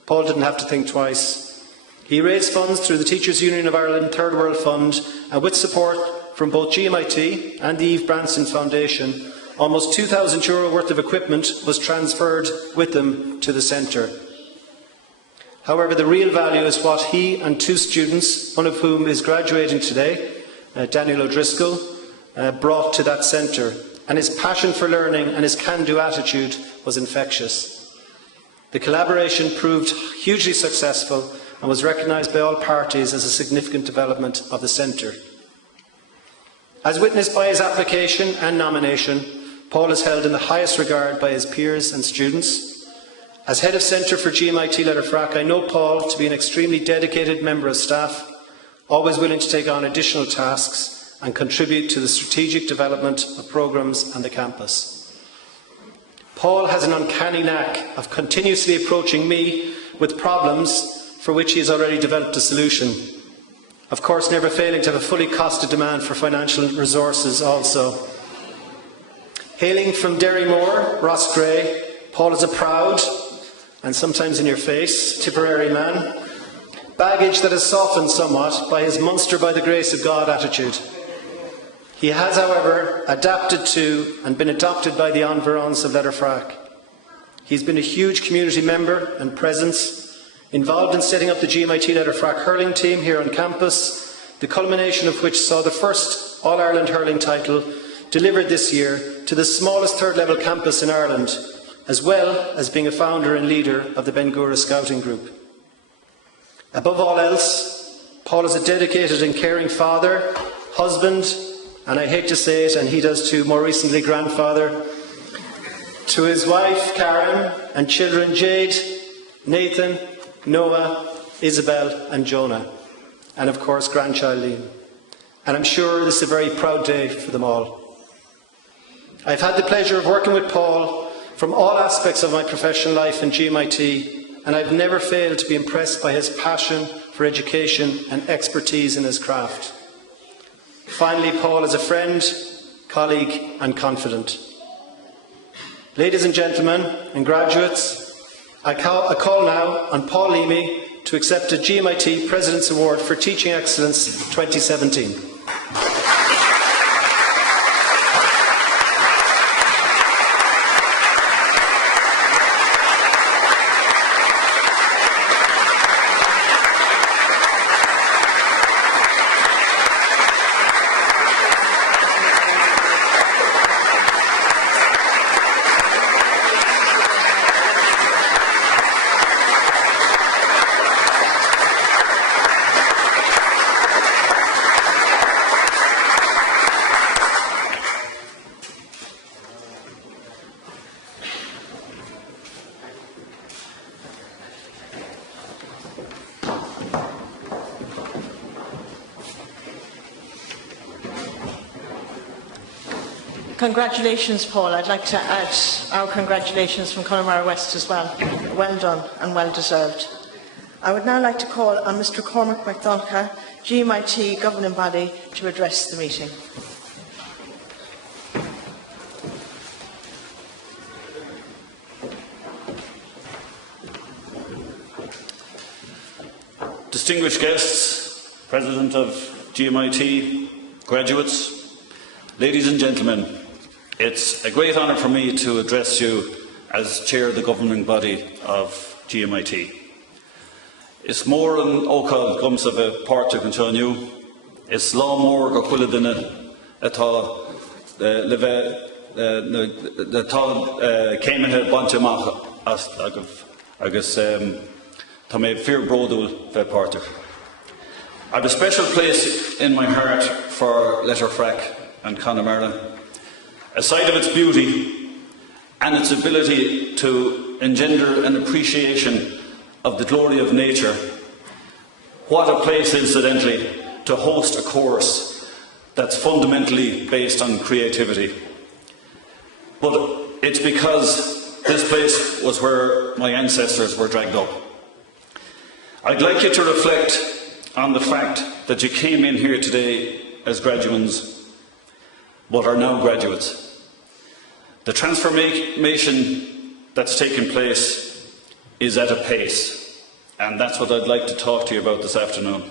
Paul didn't have to think twice. He raised funds through the Teachers Union of Ireland Third World Fund, and with support from both GMIT and the Eve Branson Foundation, almost €2,000 worth of equipment was transferred with them to the centre. However, the real value is what he and two students, one of whom is graduating today, Daniel O'Driscoll, brought to that centre, and his passion for learning and his can-do attitude was infectious. The collaboration proved hugely successful and was recognised by all parties as a significant development of the centre. As witnessed by his application and nomination, Paul is held in the highest regard by his peers and students. As head of centre for GMIT Letterfrack, I know Paul to be an extremely dedicated member of staff, always willing to take on additional tasks and contribute to the strategic development of programmes on the campus. Paul has an uncanny knack of continuously approaching me with problems for which he has already developed a solution. Of course, never failing to have a fully costed demand for financial resources also. Hailing from Derrymore, Rossgrey, Paul is a proud, and sometimes in your face, Tipperary man, baggage that is softened somewhat by his Munster by the grace of God attitude. He has, however, adapted to and been adopted by the environs of Letterfrack. He's been a huge community member and presence, involved in setting up the GMIT Letterfrack hurling team here on campus, the culmination of which saw the first All-Ireland hurling title delivered this year to the smallest third-level campus in Ireland, as well as being a founder and leader of the Ben-Gura Scouting Group. Above all else, Paul is a dedicated and caring father, husband, and I hate to say it, and he does too, more recently grandfather, to his wife Karen and children Jade, Nathan, Noah, Isabel and Jonah, and of course grandchild Liam. And I'm sure this is a very proud day for them all. I've had the pleasure of working with Paul from all aspects of my professional life in GMIT, and I've never failed to be impressed by his passion for education and expertise in his craft. Finally, Paul is a friend, colleague and confidant. Ladies and gentlemen and graduates, I call now on Paul Leamy to accept a GMIT President's Award for Teaching Excellence 2017. Congratulations, Paul. I'd like to add our congratulations from Connemara West as well. Well done and well deserved. I would now like to call on Mr Cormac MacDonagh, GMIT Governing Body, to address the meeting. Distinguished guests, President of GMIT, graduates, ladies and gentlemen, it's a great honour for me to address you as Chair of the Governing Body of GMIT. Is mór an ócáil gums of a páirte an seaniu, is lá mór go chuile duine atá le bheith céimethe bainte amach agus tá mé fear bródúil bheith páirte. I have a special place in my heart for Letterfrack and Connemara. Aside of its beauty and its ability to engender an appreciation of the glory of nature, what a place, incidentally, to host a course that's fundamentally based on creativity. But it's because this place was where my ancestors were dragged up. I'd like you to reflect on the fact that you came in here today as graduates, but are now graduates. The transformation that's taken place is at a pace, and that's what I'd like to talk to you about this afternoon.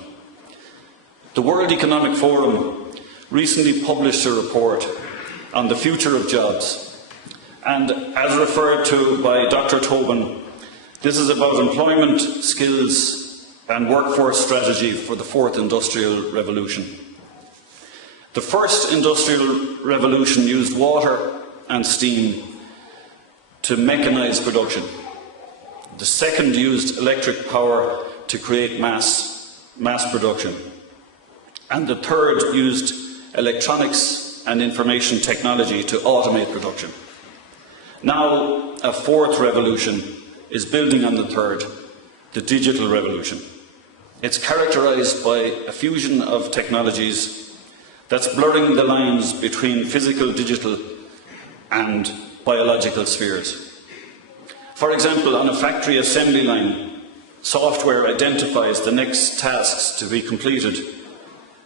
The World Economic Forum recently published a report on the future of jobs, and as referred to by Dr. Tobin, this is about employment, skills and workforce strategy for the fourth industrial revolution. The first industrial revolution used water and steam to mechanise production. The second used electric power to create mass production. And the third used electronics and information technology to automate production. Now, a fourth revolution is building on the third, the digital revolution. It's characterised by a fusion of technologies that's blurring the lines between physical, digital and biological spheres. For example, on a factory assembly line, software identifies the next tasks to be completed,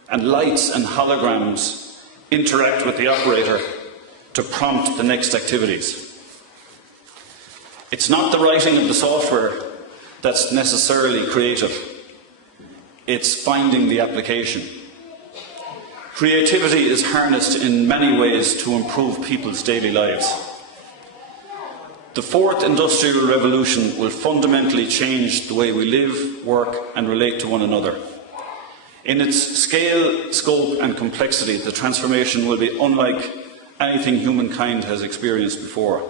and lights and holograms interact with the operator to prompt the next activities. It's not the writing of the software that's necessarily creative. It's finding the application. Creativity is harnessed in many ways to improve people's daily lives. The fourth industrial revolution will fundamentally change the way we live, work and relate to one another. In its scale, scope and complexity, the transformation will be unlike anything humankind has experienced before.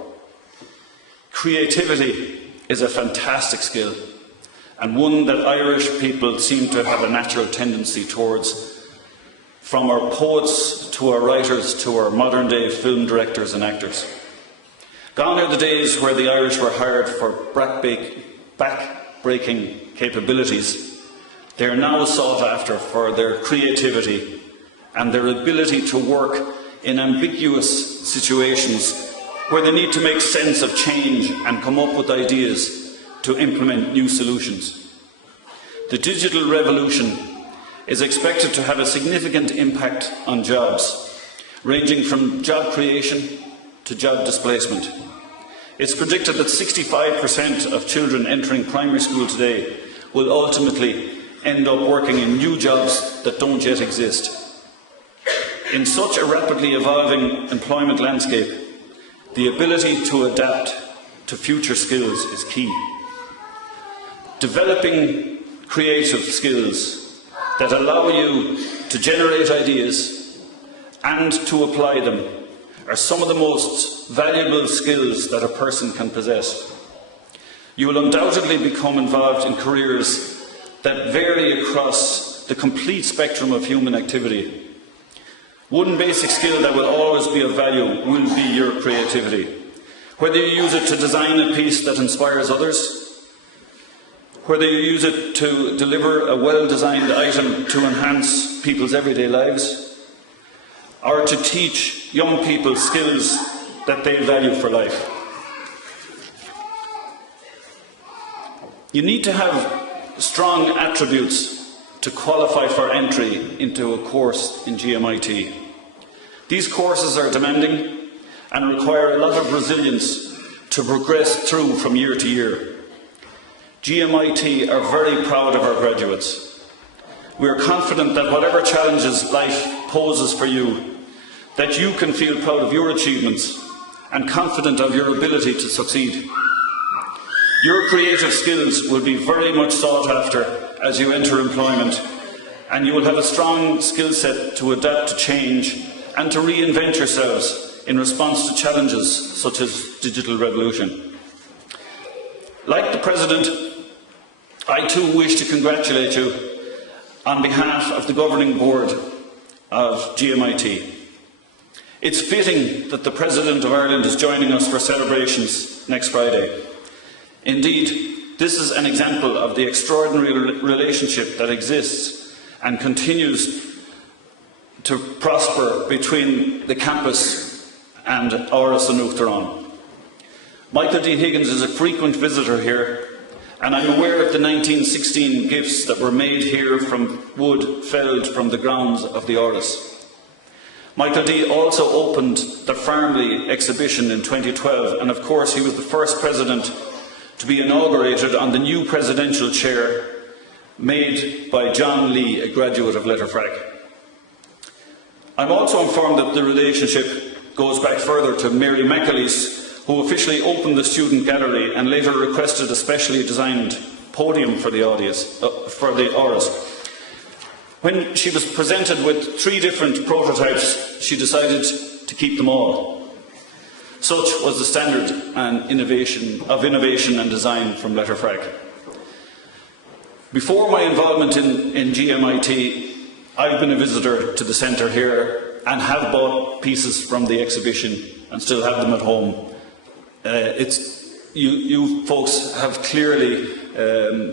Creativity is a fantastic skill, and one that Irish people seem to have a natural tendency towards, from our poets to our writers to our modern-day film directors and actors. Gone are the days where the Irish were hired for back-breaking capabilities. They are now sought after for their creativity and their ability to work in ambiguous situations where they need to make sense of change and come up with ideas to implement new solutions. The digital revolution is expected to have a significant impact on jobs, ranging from job creation to job displacement. It's predicted that 65% of children entering primary school today will ultimately end up working in new jobs that don't yet exist. In such a rapidly evolving employment landscape, the ability to adapt to future skills is key. Developing creative skills that allow you to generate ideas and to apply them are some of the most valuable skills that a person can possess. You will undoubtedly become involved in careers that vary across the complete spectrum of human activity. One basic skill that will always be of value will be your creativity. Whether you use it to design a piece that inspires others, whether you use it to deliver a well-designed item to enhance people's everyday lives, or to teach young people skills that they value for life. You need to have strong attributes to qualify for entry into a course in GMIT. These courses are demanding and require a lot of resilience to progress through from year to year. GMIT are very proud of our graduates. We are confident that whatever challenges life poses for you, that you can feel proud of your achievements and confident of your ability to succeed. Your creative skills will be very much sought after as you enter employment, and you will have a strong skill set to adapt to change and to reinvent yourselves in response to challenges such as digital revolution. Like the President, I too wish to congratulate you on behalf of the governing board of GMIT. It's fitting that the President of Ireland is joining us for celebrations next Friday. Indeed, this is an example of the extraordinary relationship that exists and continues to prosper between the campus and Áras an Uachtaráin. Michael D. Higgins is a frequent visitor here, and I'm aware of the 1916 gifts that were made here from wood felled from the grounds of the Áras. Michael D. also opened the Farmley exhibition in 2012, and of course he was the first president to be inaugurated on the new presidential chair made by John Lee, a graduate of Letterfrack. I'm also informed that the relationship goes back further to Mary McAleese, who officially opened the student gallery and later requested a specially designed podium for the Áras. When she was presented with 3 different prototypes, she decided to keep them all. Such was the standard and innovation and design from Letterfrack. Before my involvement in GMIT, I've been a visitor to the centre here and have bought pieces from the exhibition and still have them at home. You folks have clearly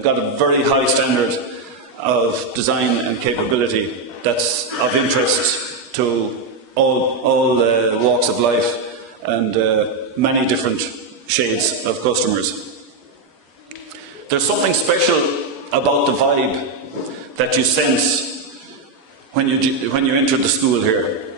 got a very high standard of design and capability that's of interest to all walks of life and many different shades of customers. There's something special about the vibe that you sense when you enter the school here.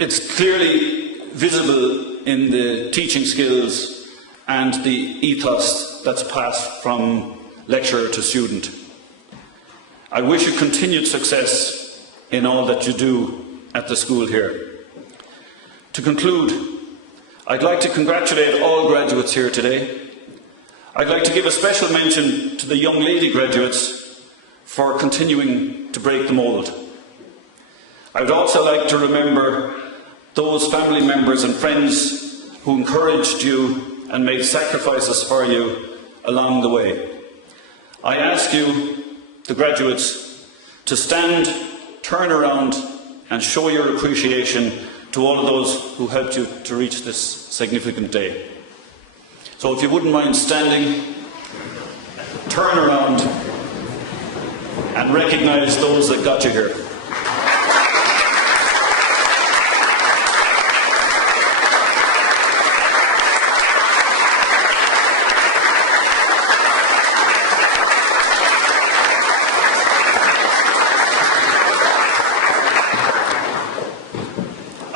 It's clearly visible in the teaching skills and the ethos that's passed from lecturer to student. I wish you continued success in all that you do at the school here. To conclude, I'd like to congratulate all graduates here today. I'd like to give a special mention to the young lady graduates for continuing to break the mould. I would also like to remember those family members and friends who encouraged you and made sacrifices for you along the way. I ask you, the graduates, to stand, turn around and show your appreciation to all of those who helped you to reach this significant day. So if you wouldn't mind standing, turn around and recognise those that got you here.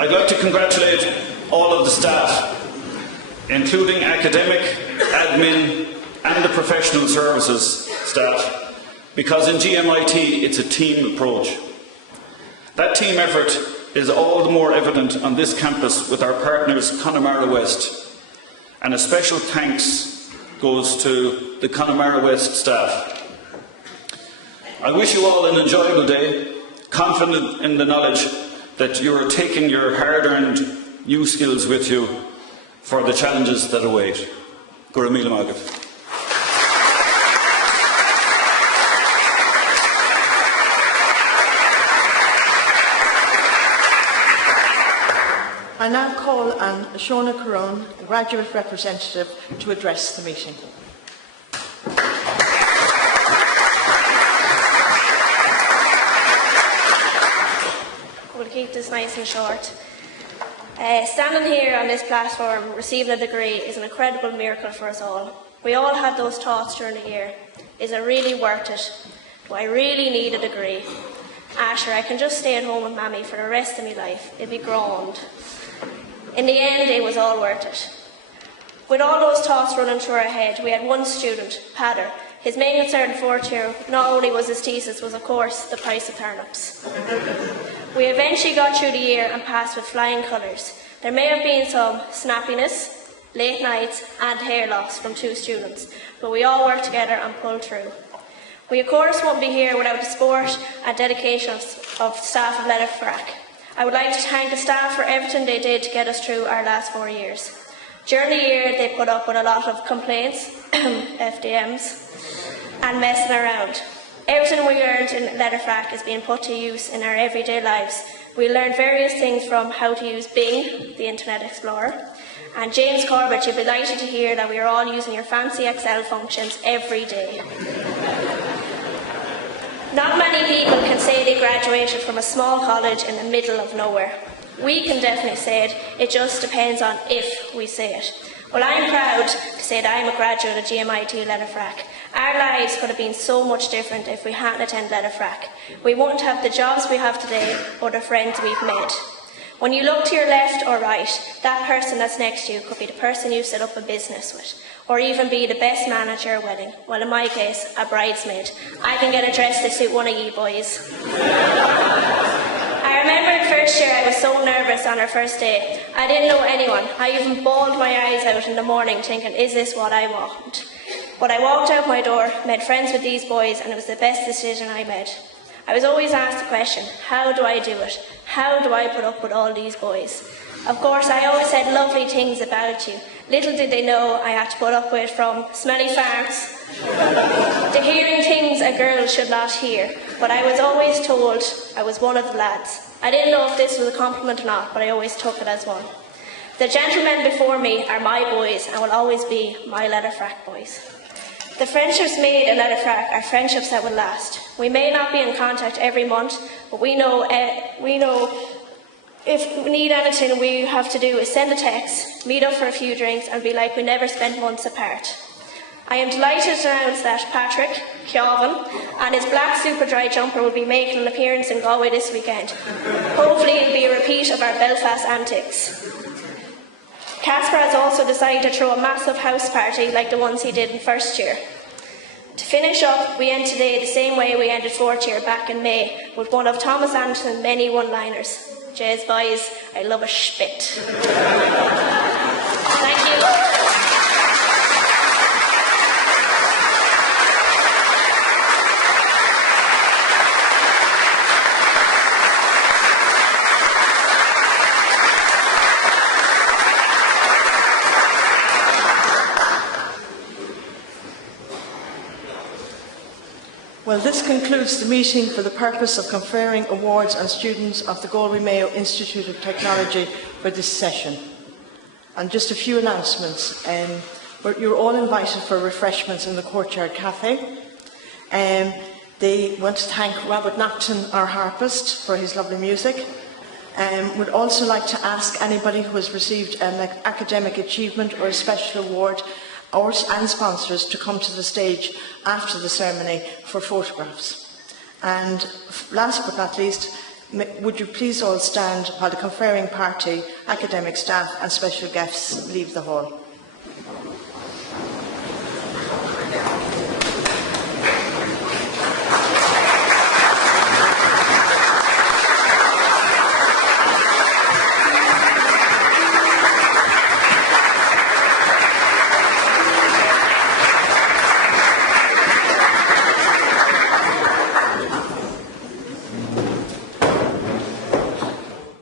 I'd like to congratulate all of the staff, including academic, admin and the professional services staff, because in GMIT it's a team approach. That team effort is all the more evident on this campus with our partners Connemara West, and a special thanks goes to the Connemara West staff. I wish you all an enjoyable day, confident in the knowledge that you are taking your hard-earned new skills with you for the challenges that await. Gura míle magat. I now call on Shona Carone, graduate representative, to address the meeting. We'll keep this nice and short. Standing here on this platform, receiving a degree is an incredible miracle for us all. We all had those thoughts during the year. Is it really worth it? Do I really need a degree? Asher, I can just stay at home with Mammy for the rest of my life. It'd be grand. In the end, it was all worth it. With all those thoughts running through our head, we had one student, Padder. His main concern in fourth year, not only was his thesis, was of course the price of turnips. We eventually got through the year and passed with flying colours. There may have been some snappiness, late nights and hair loss from 2 students, but we all worked together and pulled through. We of course won't be here without the support and dedication of staff of Letterfrack. I would like to thank the staff for everything they did to get us through our last 4 years. During the year they put up with a lot of complaints, FDMs, and messing around. Everything we learned in Letterfrack is being put to use in our everyday lives. We learned various things from how to use Bing, the Internet Explorer, and James Corbett, you'll be delighted to hear that we are all using your fancy Excel functions every day. Not many people can say they graduated from a small college in the middle of nowhere. We can definitely say it just depends on if we say it. Well, I'm proud to say that I'm a graduate of GMIT Letterfrack. Our lives could have been so much different if we hadn't attended Letterfrack. We wouldn't have the jobs we have today or the friends we've made. When you look to your left or right, that person that's next to you could be the person you set up a business with, or even be the best man at your wedding. Well, in my case, a bridesmaid. I can get a dress to suit one of you boys. I remember in first year I was so nervous on our first day. I didn't know anyone. I even bawled my eyes out in the morning thinking, is this what I want? But I walked out my door, made friends with these boys, and it was the best decision I made. I was always asked the question, how do I do it? How do I put up with all these boys? Of course, I always said lovely things about you. Little did they know I had to put up with from smelly farts to hearing things a girl should not hear. But I was always told I was one of the lads. I didn't know if this was a compliment or not, but I always took it as one. The gentlemen before me are my boys and will always be my Letterfrack boys. The friendships made in Letterfrack are friendships that will last. We may not be in contact every month, but we know if we need anything, we have to do is send a text, meet up for a few drinks, and be like we never spent months apart. I am delighted to announce that Patrick Keovan and his black super dry jumper will be making an appearance in Galway this weekend. Hopefully it will be a repeat of our Belfast antics. Casper has also decided to throw a massive house party like the ones he did in first year. To finish up, we end today the same way we ended fourth year back in May, with one of Thomas Anderson's many one-liners. Jez boys, I love a spit. Thank you. Well, this concludes the meeting for the purpose of conferring awards on students of the Galway Mayo Institute of Technology for this session. And just a few announcements. You're all invited for refreshments in the Courtyard Cafe. They want to thank Robert Nocton, our harpist, for his lovely music. Would also like to ask anybody who has received an academic achievement or a special award and sponsors to come to the stage after the ceremony for photographs. And last but not least, Would you please all stand while the conferring party, academic staff and special guests leave the hall?